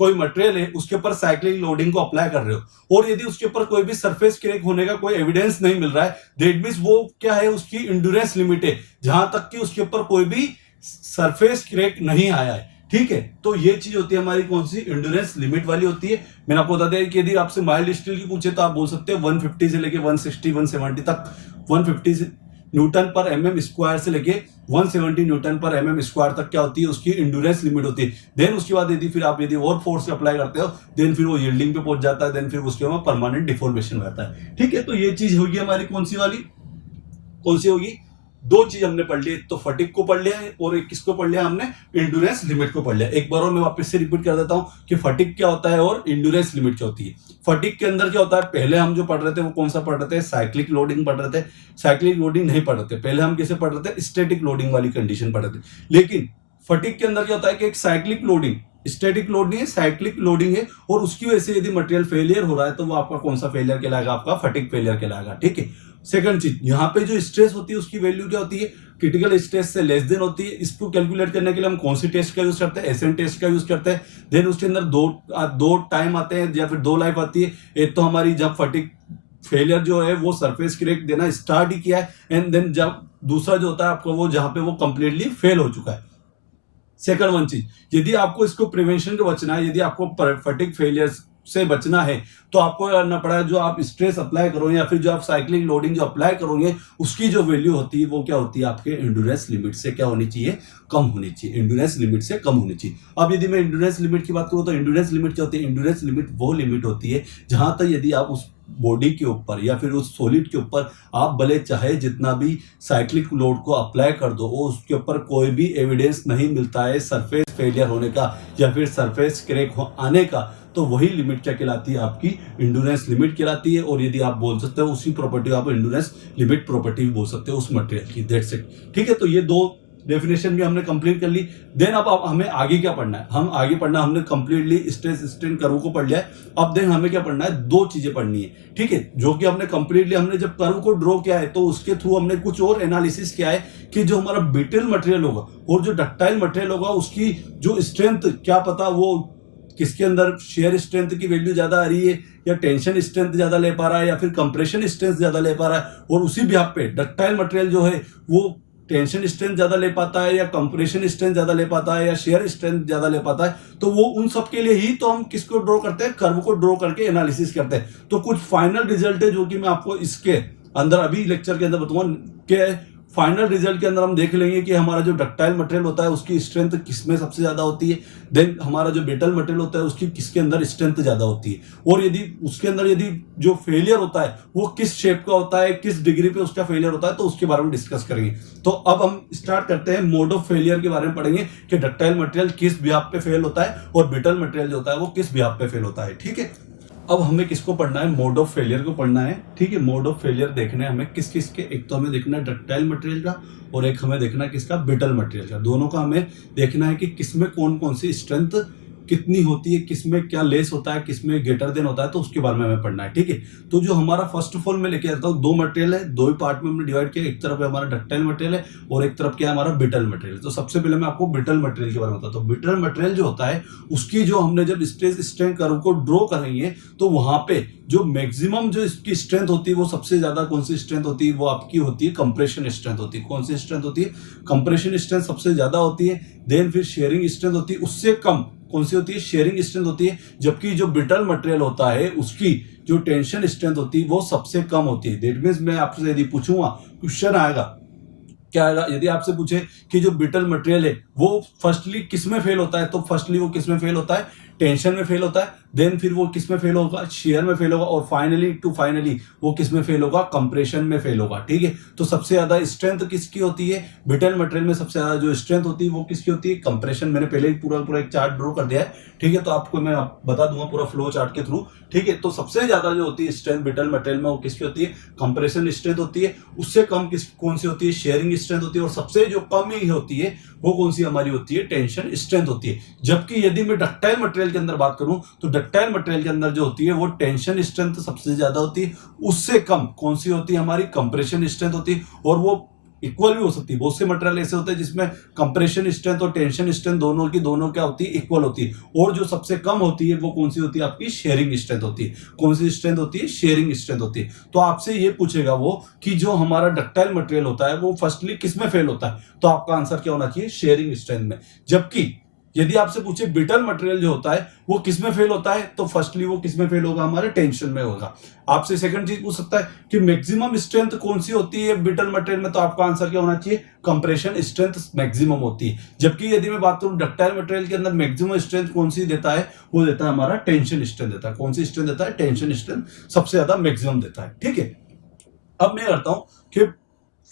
कोई मटेरियल है उसके ऊपर साइक्लिक लोडिंग को अप्लाई कर रहे हो और यदि उसके ऊपर कोई भी सरफेस क्रैक होने का कोई एविडेंस नहीं मिल रहा है, दैट मींस वो क्या है? उसकी इंड्योरेंस लिमिट है, जहां तक कि उसके ऊपर कोई भी सरफेस क्रैक नहीं आया है। ठीक है, तो ये चीज होती है हमारी कौन सी? इंड्योरेंस लिमिट वाली होती है। मैंने आपको बता दिया कि यदि आपसे माइल्ड स्टील की पूछे तो आप बोल सकते हो 150 से लेके 160 170 तक, 150 न्यूटन पर एमएम स्क्वायर से लेके 170 न्यूटन पर एमएम स्क्वायर तक क्या होती है? उसकी इंड्योरेंस लिमिट होती है। देन उसके बाद यदि फिर आप यदि और फोर्स अप्लाई करते हो, देन फिर वो यील्डिंग पे पहुंच जाता है, देन फिर उसके बाद परमानेंट डिफॉर्मेशन रहता है। ठीक है, तो ये चीज होगी हमारी कौन सी वाली? कौन सी होगी? दो चीज हमने पढ़ ली, एक तो फटिग को पढ़ लिया है और एक किसको पढ़ लिया हमने, एंड्योरेंस लिमिट को पढ़ लिया। एक बार और मैं वापस से रिपीट कर देता हूं कि फटिग क्या होता है और एंड्योरेंस लिमिट क्या होती है। फटिग के अंदर क्या होता है, पहले हम जो पढ़ रहे थे वो कौन सा पढ़ रहे थे, साइक्लिक लोडिंग पढ़ रहे थे। साइक्लिक लोडिंग नहीं पढ़ रहे थे, पहले हम किसे पढ़ रहे थे, स्टैटिक लोडिंग वाली कंडीशन पढ़ रहे थे। लेकिन फटिग के अंदर क्या होता है कि एक साइक्लिक लोडिंग, स्टैटिक लोड नहीं है, साइक्लिक लोडिंग है, और उसकी वजह से यदि मटेरियल फेलियर हो रहा है तो वो आपका कौन सा फेलियर कहलाएगा, आपका फटिग फेलियर कहलाएगा। ठीक है। सेकंड चीज, यहाँ पे जो स्ट्रेस होती है उसकी वैल्यू क्या होती है, क्रिटिकल स्ट्रेस से लेस देन होती है। इसको कैलकुलेट करने के लिए हम कौन सी टेस्ट का यूज करते हैं, एसएन टेस्ट का यूज करते हैं। देन उसके अंदर दो टाइम आते हैं या फिर दो लाइफ आती है। एक तो हमारी जब फटिग फेलियर जो है वो सरफेस क्रैक देना स्टार्ट ही किया है, एंड देन जब दूसरा जो होता है आपको वो जहां पे वो कंप्लीटली फेल हो चुका है। सेकंड वन चीज, यदि आपको इसको प्रिवेंशन को बचना है, यदि आपको फटिग फेलियर से बचना है तो आपको करना पड़ा है, जो आप स्ट्रेस अप्लाई करोगे या फिर जो आप साइक्लिक लोडिंग जो अप्लाई करोगे उसकी जो वैल्यू होती है वो क्या होती है, आपके एंड्योरेंस लिमिट से क्या होनी चाहिए, कम होनी चाहिए। एंड्योरेंस लिमिट से कम होनी चाहिए। अब यदि मैं एंड्योरेंस लिमिट की बात करूं तो एंड्योरेंस लिमिट क्या होती है, एंड्योरेंस लिमिट वो लिमिट होती है जहां तक यदि आप उस बॉडी के ऊपर या फिर उस सॉलिड के ऊपर आप भले चाहे जितना भी साइक्लिक लोड को अप्लाई कर दो, वो उसके ऊपर कोई भी एविडेंस नहीं मिलता है सरफेस फेलियर होने का या फिर सरफेस क्रैक आने का, तो वही लिमिट क्या कहलाती है, आपकी एंड्योरेंस लिमिट कहलाती है। और यदि आप बोल सकते हो उसी प्रॉपर्टी आप एंड्योरेंस लिमिट प्रॉपर्टी भी बोल सकते हो उस मटेरियल की। That's it. ठीक है। तो ये दो डेफिनेशन भी हमने कंप्लीट कर ली। देन अब हमें आगे क्या पढ़ना है, हम आगे पढ़ना, हमने कंप्लीटली स्ट्रेस स्ट्रेन कर्व को पढ़ लिया है। अब देन हमें क्या पढ़ना है, दो चीजें पढ़नी है। ठीक है। जो कि हमने कंप्लीटली, हमने जब कर्व को ड्रॉ किया है तो उसके थ्रू हमने कुछ और एनालिसिस किया है कि जो हमारा ब्रिटल मटेरियल होगा और जो डक्टाइल मटेरियल होगा उसकी जो स्ट्रेंथ, क्या पता वो किसके अंदर शेयर स्ट्रेंथ की वैल्यू ज्यादा आ रही है या टेंशन स्ट्रेंथ ज्यादा ले पा रहा है या फिर कंप्रेशन स्ट्रेंथ ज्यादा ले पा रहा है, और उसी बिहाफ पे डक्टाइल मटेरियल जो है वो टेंशन स्ट्रेंथ ज्यादा ले पाता है या कंप्रेशन स्ट्रेंथ ज्यादा ले पाता है या शेयर स्ट्रेंथ ज्यादा ले पाता है। तो वो उन सब के लिए ही तो हम किसको ड्रॉ करते हैं, कर्व को ड्रॉ करके एनालिसिस करते हैं। तो कुछ फाइनल रिजल्ट है जो कि मैं आपको इसके अंदर अभी लेक्चर के अंदर बताऊंगा कि फाइनल रिजल्ट के अंदर हम देख लेंगे कि हमारा जो डक्टाइल मटेरियल होता है उसकी स्ट्रेंथ किसमें सबसे ज्यादा होती है, देन हमारा जो ब्रिटल मटेरियल होता है उसकी किसके अंदर स्ट्रेंथ ज्यादा होती है, और यदि उसके अंदर यदि जो फेलियर होता है वो किस शेप का होता है, किस डिग्री पे उसका फेलियर होता है, तो उसके बारे में डिस्कस करेंगे। तो अब हम स्टार्ट करते हैं, मोड ऑफ फेलियर के बारे में पढ़ेंगे कि डक्टाइल मटेरियल किस बिहाफ पे फेल होता है और ब्रिटल मटेरियल जो होता है वो किस बिहाफ पे फेल होता है। ठीक है। अब हमें किसको पढ़ना है, मोड ऑफ फेलियर को पढ़ना है। ठीक है। मोड ऑफ फेलियर देखना है हमें किस किस के, एक तो हमें देखना है डक्टाइल मटेरियल का और एक हमें देखना है किसका, ब्रिटल मटेरियल का। दोनों का हमें देखना है कि किसमें कौन कौन सी स्ट्रेंथ कितनी होती है, किसमें क्या लेस होता है, किसमें ग्रेटर देन होता है, तो उसके बारे में हमें पढ़ना है। ठीक है। तो जो हमारा फर्स्ट ऑफ ऑल मैं लेके आता हूँ, दो मटेरियल है, दो ही पार्ट में हमने डिवाइड किया। एक तरफ है हमारा डक्टाइल मटेरियल है और एक तरफ क्या है हमारा ब्रिटल मटेरियल। तो सबसे पहले मैं आपको ब्रिटल मटेरियल के बारे में बताता हूँ। ब्रिटल मटेरियल जो होता है उसकी जो हमने जब स्ट्रेस स्ट्रेन कर्व को ड्रॉ करेंगे तो वहां पे जो मैक्सिमम जो इसकी स्ट्रेंथ होती है वो सबसे ज्यादा कौन सी स्ट्रेंथ होती है, वो आपकी होती है कंप्रेशन स्ट्रेंथ होती है। कौन सी स्ट्रेंथ होती है, कंप्रेशन स्ट्रेंथ सबसे ज्यादा होती है। देन फिर शेयरिंग स्ट्रेंथ होती है, उससे कम कौन सी होती है, शेयरिंग स्ट्रेंथ होती है। जबकि जो ब्रिटल मटेरियल होता है उसकी जो टेंशन स्ट्रेंथ होती है वो सबसे कम होती है। दैट मींस मैं आपसे यदि पूछूंगा, क्वेश्चन आएगा क्या आएगा, यदि आपसे पूछे कि जो ब्रिटल मटेरियल है वो फर्स्टली किस में फेल होता है, तो फर्स्टली वो किस में फेल होता है, टेंशन में फेल होता है। देन फिर वो किस में फेल होगा, शेयर में फेल होगा, और फाइनली वो किस में फेल होगा, कंप्रेशन में फेल होगा। ठीक है। तो सबसे ज्यादा स्ट्रेंथ किसकी होती है, ब्रिटल मटेरियल में सबसे ज्यादा जो स्ट्रेंथ होती है वो किसकी होती है, कंप्रेशन। मैंने पहले ही पूरा एक चार्ट ड्रॉ कर दिया है। ठीक है। तो आपको मैं बता दूंगा पूरा फ्लो चार्ट के थ्रू। ठीक है। तो सबसे ज्यादा जो होती है स्ट्रेंथ ब्रिटल मटेरियल में वो किसकी होती है, कंप्रेशन स्ट्रेंथ होती है। उससे कम कौन सी होती है, शेयरिंग स्ट्रेंथ होती है। और सबसे जो कम ही होती है वो कौन सी हमारी होती है, टेंशन स्ट्रेंथ होती है। जबकि यदि मैं डक्टाइल मटेरियल के अंदर बात करूं तो डक्टाइल मटेरियल के अंदर जो होती है वो टेंशन स्ट्रेंथ सबसे ज्यादा होती है। उससे कम कौन सी होती है, हमारी कंप्रेशन स्ट्रेंथ होती है। और वो इक्वल भी हो सकती है। बहुत से मटेरियल ऐसे होते हैं जिसमें कंप्रेशन स्ट्रेंथ और टेंशन स्ट्रेंथ दोनों क्या होती है, इक्वल होती है। और जो सबसे कम होती है वो कौन सी होती है, आपकी शेयरिंग स्ट्रेंथ होती है। कौन सी स्ट्रेंथ होती है, शेयरिंग स्ट्रेंथ होती है। तो आपसे ये पूछेगा वो कि जो हमारा डक्टाइल मटेरियल होता है वो फर्स्टली किस में फेल होता है, तो आपका आंसर क्या होना चाहिए, शेयरिंग स्ट्रेंथ में। जबकि यदि आपसे पूछे ब्रिटल मटेरियल जो होता है वो किसमें फेल होता है, तो फर्स्टली वो किसमें फेल होगा, हमारे टेंशन में होगा। आपसे सेकंड चीज पूछ सकता है कि मैक्सिमम स्ट्रेंथ कौन सी होती है ब्रिटल मटेरियल में, तो आपका आंसर क्या होना चाहिए, कंप्रेशन स्ट्रेंथ मैक्सिमम होती है। जबकि यदि मैं बात करूं डक्टाइल मटेरियल के अंदर मैक्सिमम स्ट्रेंथ कौन सी देता है, वो देता है हमारा टेंशन स्ट्रेंथ देता है। कौन सी स्ट्रेंथ देता है, टेंशन स्ट्रेंथ सबसे ज्यादा मैक्सिमम देता है। ठीक है। अब मैं करता हूं कि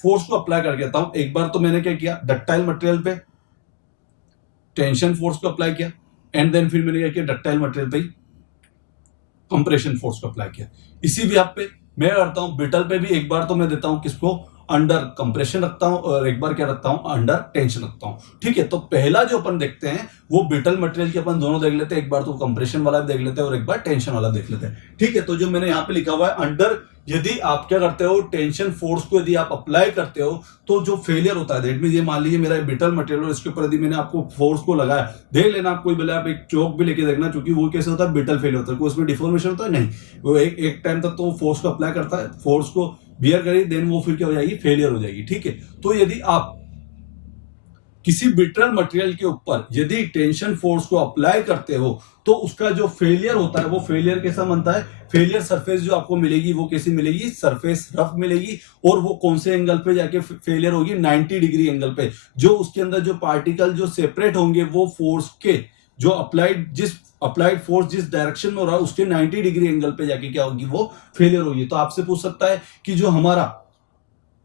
फोर्स को अप्लाई करके आता हूं। एक बार तो मैंने क्या किया, डक्टाइल मटेरियल पे टेंशन फोर्स को अप्लाई किया, एंड देन फिर मैंने क्या किया, डक्टाइल मटेरियल पे कंप्रेशन फोर्स को अप्लाई किया। इसी भी आप पे मैं करता हूं, ब्रिटल पे भी एक बार तो मैं देता हूं किसको, अंडर कंप्रेशन रखता हूं, और एक बार क्या रखता हूं, अंडर टेंशन रखता हूं। ठीक है, तो पहला जो अपन देखते हैं वो ब्रिटल मटेरियल के अपन दोनों देख लेते हैं, एक बार तो कंप्रेशन वाला देख लेते हैं और एक बार टेंशन वाला देख लेते हैं। ठीक है, तो जो मैंने यहाँ पे लिखा हुआ है अंडर, यदि आप क्या करते हो, टेंशन फोर्स को यदि आप अप्लाई करते हो तो जो फेलियर होता है, दैट मीन ये मान लीजिए मेरा ब्रिटल मटेरियल और इसके ऊपर यदि मैंने आपको फोर्स को लगाया, देख लेना आप, कोई बोले आप एक चौक भी लेके देखना, क्योंकि वो कैसे होता है, ब्रिटल फेलियर होता है, कोई उसमें डिफॉर्मेशन होता है नहीं, वो एक टाइम तक तो फोर्स को अप्लाई करता है, फोर्स को बियर करी, देन वो फिर क्या हो जाएगी, फेलियर हो जाएगी। ठीक है, तो यदि आप किसी ब्रिटल मटेरियल के ऊपर यदि टेंशन फोर्स को अप्लाई करते हो तो उसका जो फेलियर होता है वो फेलियर कैसा बनता है, फेलियर सरफेस जो आपको मिलेगी वो कैसी मिलेगी, सरफेस रफ मिलेगी। और वो कौन से एंगल पे जाके फेलियर होगी, 90 डिग्री एंगल पे। जो उसके अंदर जो पार्टिकल जो सेपरेट होंगे वो फोर्स के जो अप्लाइड फोर्स जिस डायरेक्शन में हो रहा है उसके 90 डिग्री एंगल पे जाके क्या होगी, वो फेलियर होगी। तो आपसे पूछ सकता है कि जो हमारा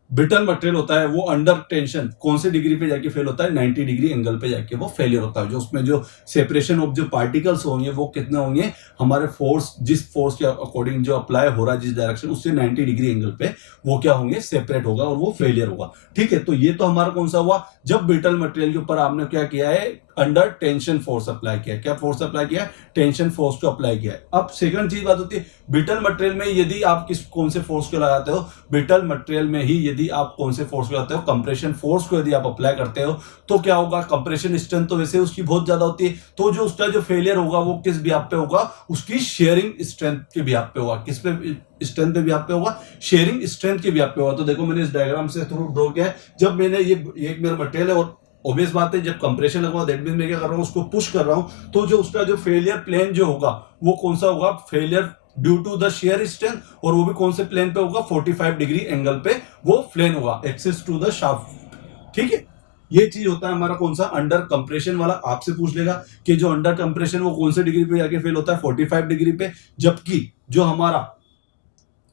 ब्रिटल मटेरियल होता है वो अंडर टेंशन कौन से डिग्री पे जाके फेल होता है, 90 डिग्री एंगल पे जाके वो फेलियर होता है। जो उसमें जो सेपरेशन ऑफ जो पार्टिकल्स होंगे वो कितने होंगे, हमारे फोर्स, जिस फोर्स के अकॉर्डिंग जो अप्लाई हो रहा है जिस डायरेक्शन, उससे 90 डिग्री एंगल पे वो क्या होंगे, सेपरेट होगा और वो फेलियर होगा। ठीक है, तो ये तो हमारा कौन सा हुआ, जब ब्रिटल मटेरियल के ऊपर आपने क्या किया है, अंडर टेंशन फोर्स अप्लाई किया। क्या फोर्स अप्लाई किया, टेंशन फोर्स को अप्लाई किया है। अब सेकंड चीज बात होती है, ब्रिटल मटेरियल में यदि आप कौन से फोर्स को लगाते हो, ब्रिटल मटेरियल में ही यदि आप कौन से फोर्स को लगाते हो, कंप्रेशन फोर्स को यदि आप अप्लाई करते हो तो क्या होगा, कंप्रेशन स्ट्रेंथ तो वैसे उसकी बहुत ज्यादा होती है, तो जो उसका जो फेलियर होगा वो किस बिहाफ पे होगा, उसकी शेयरिंग स्ट्रेंथ के बिहाफ पे होगा। किस पे, स्ट्रेंथ पे बिहाफ पे होगा, शेयरिंग स्ट्रेंथ के बिहाफ पे होगा। तो देखो मैंने इस डायग्राम से थ्रू ड्रॉ किया है, जब मैंने ये एक मेरा मटेरियल है और ऑब्वियस बात है जब कंप्रेशन लगवा, दैट मीन मैं क्या कर रहा हूं, उसको पुश कर रहा हूं, तो जो उसका जो फेलियर प्लेन जो होगा वो कौन सा होगा, failure due to the shear strength, और वो भी कौन से प्लेन पे होगा, 45 डिग्री एंगल पे वो प्लेन होगा, एक्सेस टू द शाफ्ट। ठीक है, ये चीज होता है हमारा कौन सा, अंडर कंप्रेशन वाला। आपसे पूछ लेगा कि जो अंडर कंप्रेशन वो कौन से डिग्री पे जाके फेल होता है, 45 डिग्री पे, जबकि जो हमारा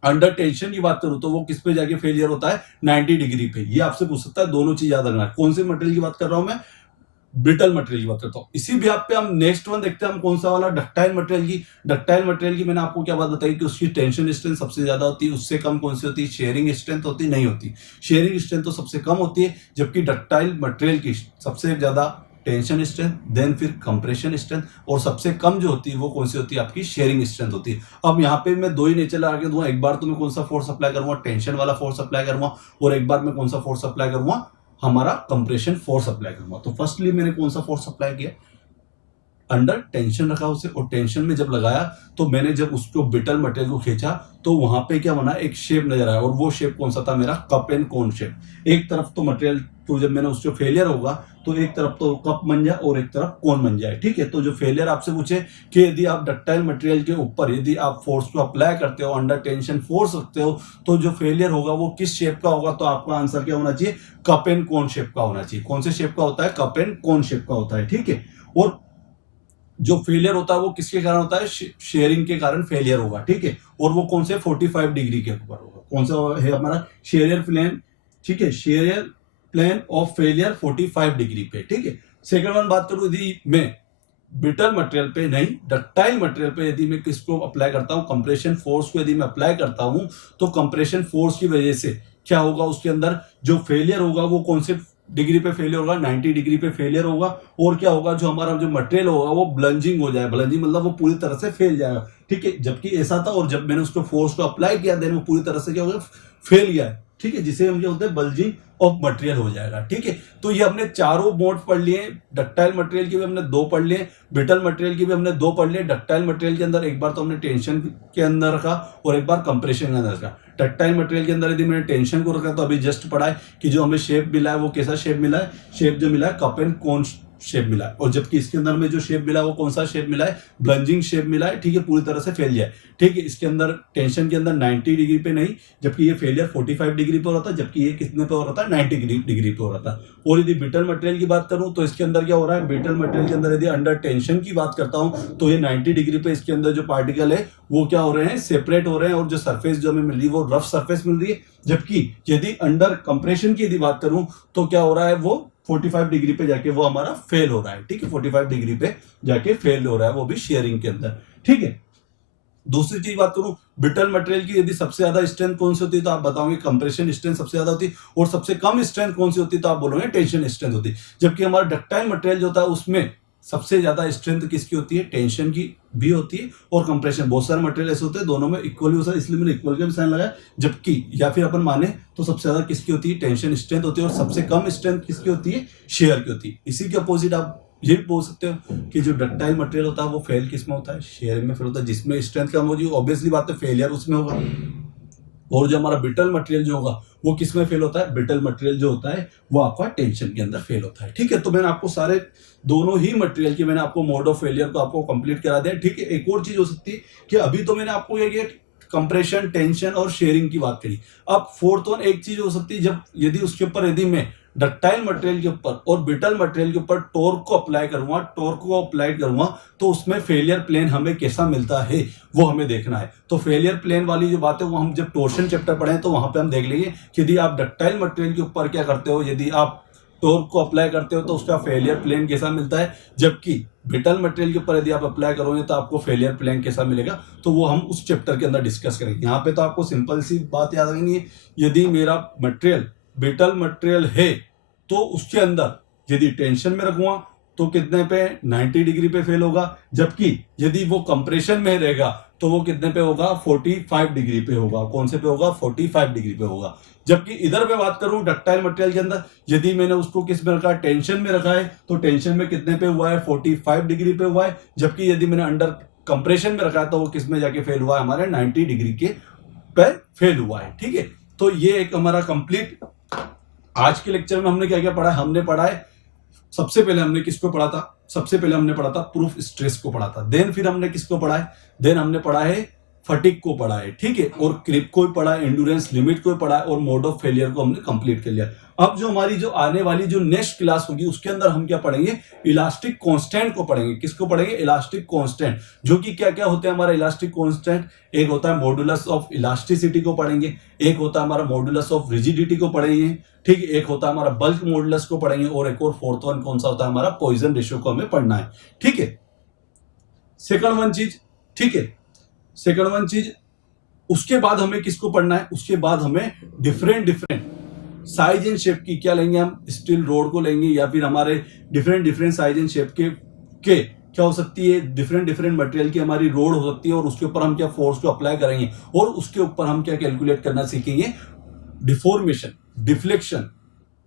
अंडर टेंशन की बात करूं तो वो किस पे जाके फेलियर होता है, 90 डिग्री पे। ये आपसे पूछ सकता है, दोनों चीज याद रखना है। कौन से मटेरियल की बात कर रहा हूं मैं, ब्रिटल मटेरियल की बात करता हूं। इसी भी आप पे हम नेक्स्ट वन देखते हैं, हम कौन सा वाला, डक्टाइल मटेरियल की। डक्टाइल मटेरियल की मैंने आपको क्या बात बताई कि उसकी टेंशन स्ट्रेंथ सबसे ज्यादा होती है, उससे कम कौन सी होती है, शेयरिंग स्ट्रेंथ होती नहीं होती। शेयरिंग स्ट्रेंथ तो सबसे कम होती है, जबकि डक्टाइल मटेरियल की सबसे ज्यादा टेंशन स्ट्रेंथ, देन फिर कंप्रेशन स्ट्रेंथ, और सबसे कम जो होती है वो कौन सी होती है, आपकी शेयरिंग स्ट्रेंथ होती है। अब यहाँ पे मैं दो ही नेचर लगा के दूंगा, एक बार तो मैं कौन सा फोर्स अप्लाई करूंगा, टेंशन वाला फोर्स अप्लाई करूंगा, और एक बार मैं कौन सा फोर्स अप्लाई करूंगा, हमारा कंप्रेशन फोर्स अप्लाई करूंगा। तो फर्स्टली मैंने कौन सा फोर्स अप्लाई किया, अंडर टेंशन रखा उसे, और टेंशन में जब लगाया तो मैंने जब उसको ब्रिटल मटेरियल को खींचा तो वहां पे क्या बना, एक शेप नजर आया, और वो शेप कौन सा था, मेरा कप एंड कोन शेप। एक तरफ तो मटेरियल तो जब मैंने उसको फेलियर होगा तो एक तरफ तो कप बन जाए और एक तरफ कोन बन जाए। ठीक है, तो जो फेलियर आपसे पूछे कि यदि आप डक्टाइल मटेरियल के ऊपर यदि आप फोर्स को अप्लाई करते हो, अंडर टेंशन फोर्स रखते हो, तो जो फेलियर होगा वो किस शेप का होगा, तो आपका आंसर क्या होना चाहिए, कप एंड कोन शेप का होना चाहिए। कौन से शेप का होता है, कप एंड कोन शेप का होता है। ठीक है, और जो फेलियर होता है वो किसके कारण होता है, शेयरिंग के कारण फेलियर होगा। ठीक है, और वो कौन से 45 डिग्री के ऊपर होगा, कौन सा है हमारा, शेयर प्लेन। ठीक है, shear plane of failure 45 degree पे। ठीक है, सेकंड वन बात करूं, यदि मैं ब्रिटल मटेरियल पे नहीं, डक्टाइल मटेरियल पे यदि मैं किसको अप्लाई करता हूं, कंप्रेशन फोर्स को यदि मैं अप्लाई करता हूं, तो कंप्रेशन फोर्स की वजह से क्या होगा, उसके अंदर जो फेलियर होगा वो कौन से डिग्री पे फेलियर होगा, 90 डिग्री पे फेलियर होगा। और क्या होगा, जो हमारा जो मटेरियल होगा वो ब्लंजिंग हो जाएगा, ब्लंजिंग मतलब वो पूरी तरह से फेल जाएगा। ठीक है, जबकि ऐसा था, और जब मैंने उसको फोर्स को अप्लाई किया देन वो पूरी तरह से क्या हो गया, फेल गया है। ठीक है, जिसे हम क्या बोलते हैं, बल्जिंग ऑफ मटेरियल हो जाएगा। ठीक है, तो ये हमने चारों मोड पढ़ लिए, डक्टाइल मटेरियल के भी हमने दो पढ़ लिए, ब्रिटल मटेरियल के भी हमने दो पढ़ लिए। डक्टाइल मटेरियल के अंदर एक बार तो हमने टेंशन के अंदर रखा और एक बार कंप्रेशन के अंदर रखा। डक्टाइल मटेरियल के अंदर यदि मैंने टेंशन को रखा तो अभी जस्ट पढ़ा है कि जो हमें शेप मिला है वो कैसा शेप मिला है, शेप जो मिला है कप एंड कोन शेप मिला है, और जबकि इसके अंदर में जो शेप मिला है वो कौन सा शेप मिला है, ब्लंजिंग शेप मिला है, ठीक है, पूरी तरह से फेलियर, ठीक है। इसके अंदर टेंशन के अंदर 90 डिग्री पे नहीं, जबकि ये फेलियर 45 डिग्री पे हो रहा था, जबकि ये कितने पे हो रहा था, 90 डिग्री पे हो रहा था। और यदि ब्रिटल मटेरियल की बात करूं तो इसके अंदर क्या हो रहा है, ब्रिटल मटेरियल के अंदर यदि अंडर टेंशन की बात करता हूं तो ये 90 डिग्री पे इसके अंदर जो पार्टिकल है वो क्या हो रहे हैं, सेपरेट हो रहे हैं, और जो सरफेस जो हमें मिल रही है वो रफ सरफेस मिल रही है। जबकि यदि अंडर कंप्रेशन की यदि बात करूं तो क्या हो रहा है, वो 45 डिग्री पे जाके वो हमारा फेल हो रहा है, ठीक है, 45 डिग्री पे जाके फेल हो रहा है, वो भी शेयरिंग के अंदर, ठीक है। दूसरी चीज बात करूं ब्रिटल मटेरियल की, यदि सबसे ज्यादा स्ट्रेंथ कौन सी होती है तो आप बताओगे कंप्रेशन स्ट्रेंथ सबसे ज्यादा होती है, और सबसे कम स्ट्रेंथ कौन सी होती है तो आप बोलोगे टेंशन स्ट्रेंथ होती है। जबकि हमारा डक्टाइल मटेरियल जो होता है उसमें सबसे ज्यादा स्ट्रेंथ किसकी होती है, टेंशन की भी होती है और कंप्रेशन। बहुत सारे मटेरियल ऐसे होते हैं दोनों में इक्वली होता है, इसलिए मैंने इक्वल का भी साइन लगाया। जबकि या फिर अपन माने तो सबसे ज्यादा किसकी होती है, टेंशन स्ट्रेंथ होती है, और सबसे कम स्ट्रेंथ किसकी होती है, शेयर की होती है। इसी के अपोजिट आप ये भी बोल सकते हो कि जो डक्टाइल मटेरियल होता है वो फेल किस में होता है, शेयर में फेल होता है। जिसमें स्ट्रेंथ कम होगी ऑब्वियसली बात है फेलियर उसमें होगा। और जो हमारा ब्रिटल मटेरियल जो होगा वो किस में फेल होता है, ब्रिटल मटेरियल जो होता है वो आपका टेंशन के अंदर फेल होता है, ठीक है। तो मैंने आपको सारे दोनों ही मटेरियल की मैंने आपको मोड ऑफ फेलियर को आपको कंप्लीट करा दिया, ठीक है। एक और चीज हो सकती है कि अभी तो मैंने आपको ये कंप्रेशन, टेंशन और शेयरिंग की बात करी। अब फोर्थ वन एक चीज हो सकती है, जब यदि उसके ऊपर यदि मैं डक्टाइल मटेरियल के ऊपर और ब्रिटल मटेरियल के ऊपर टॉर्क को अप्लाई करूंगा तो उसमें फेलियर प्लेन हमें कैसा मिलता है वो हमें देखना है। तो फेलियर प्लेन वाली जो बात है वो हम जब टोर्शन चैप्टर पढ़े तो वहां पे हम देख लेंगे कि यदि आप डक्टाइल मटेरियल के ऊपर क्या करते हो, यदि आप टॉर्क को अप्लाई करते हो तो उसका फेलियर प्लेन कैसा मिलता है, जबकि ब्रिटल मटेरियल के ऊपर यदि आप अप्लाई करोगे तो आपको फेलियर प्लेन कैसा मिलेगा, तो वो हम उस चैप्टर के अंदर डिस्कस करेंगे। यहाँ पे तो आपको सिंपल सी बात याद रखनी है, यदि मेरा मटेरियल ब्रिटल मटेरियल है तो उसके अंदर यदि टेंशन में रखूंगा तो कितने पे, 90 डिग्री पे फेल होगा। जबकि यदि वो कंप्रेशन में रहेगा तो वो कितने पे होगा, 45 डिग्री पे होगा। कौन से पे होगा, 45 डिग्री पे होगा। जबकि इधर पे बात करूं डक्टाइल मटेरियल के अंदर, यदि मैंने उसको किस में रखा है, टेंशन में रखा है, तो टेंशन में कितने पे हुआ है, 45 डिग्री पे हुआ है। जबकि यदि मैंने अंडर कंप्रेशन में रखा है तो वो किस में जाके फेल हुआ है, हमारे 90 डिग्री के पे फेल हुआ है, ठीक है। तो ये एक हमारा कंप्लीट आज के लेक्चर में हमने क्या क्या पढ़ा है, हमने पढ़ा है सबसे पहले हमने किसको पढ़ा था, सबसे पहले हमने पढ़ा था प्रूफ स्ट्रेस को पढ़ा था। देन फिर हमने किसको पढ़ा है, देन हमने पढ़ा है फटीग को पढ़ा है, ठीक है, और क्रिप को भी पढ़ा है, एंड्योरेंस लिमिट को भी पढ़ा है, और मोड ऑफ फेलियर को हमने कंप्लीट कर लिया। अब जो हमारी जो आने वाली जो नेक्स्ट क्लास होगी उसके अंदर हम क्या पढ़ेंगे, इलास्टिक कांस्टेंट को पढ़ेंगे। किसको पढ़ेंगे, इलास्टिक कांस्टेंट, जो कि क्या क्या होते हैं हमारा इलास्टिक कांस्टेंट। एक होता है मॉडुलस ऑफ इलास्टिसिटी को पढ़ेंगे, एक होता है हमारा मॉडुलस ऑफ रिजिडिटी को पढ़ेंगे, ठीक है, एक होता है हमारा बल्क मॉडुलस को पढ़ेंगे, और एक और फोर्थ वन कौन सा होता है हमारा, पॉइजन रेशियो को हमें पढ़ना है, ठीक है। सेकंड वन चीज, ठीक है, सेकंड वन चीज उसके बाद हमें किसको पढ़ना है, उसके बाद हमें डिफरेंट साइज एंड शेप की क्या लेंगे हम, स्टील रोड को लेंगे, या फिर हमारे डिफरेंट साइज एंड शेप के क्या हो सकती है, डिफरेंट मटेरियल की हमारी रोड हो सकती है, और उसके ऊपर हम क्या फोर्स को अप्लाई करेंगे, और उसके ऊपर हम क्या कैलकुलेट करना सीखेंगे, डिफॉर्मेशन, डिफ्लेक्शन।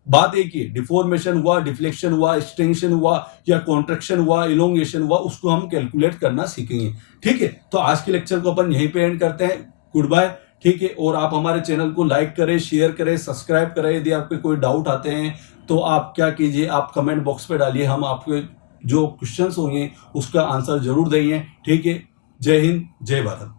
बात एक ही, डिफॉर्मेशन हुआ, डिफ्लेक्शन हुआ, एक्सटेंशन हुआ, या कॉन्ट्रैक्शन हुआ, इलोंगेशन हुआ, उसको हम कैलकुलेट करना सीखेंगे, ठीक है। तो आज के लेक्चर को अपन यहीं पे एंड करते हैं। गुड बाय, ठीक है। और आप हमारे चैनल को लाइक करें, शेयर करें, सब्सक्राइब करें। यदि आपके कोई डाउट आते हैं तो आप क्या कीजिए, आप कमेंट बॉक्स पे डालिए, हम आपके जो क्वेश्चंस होंगे उसका आंसर जरूर देंगे, ठीक है। जय हिंद, जय भारत।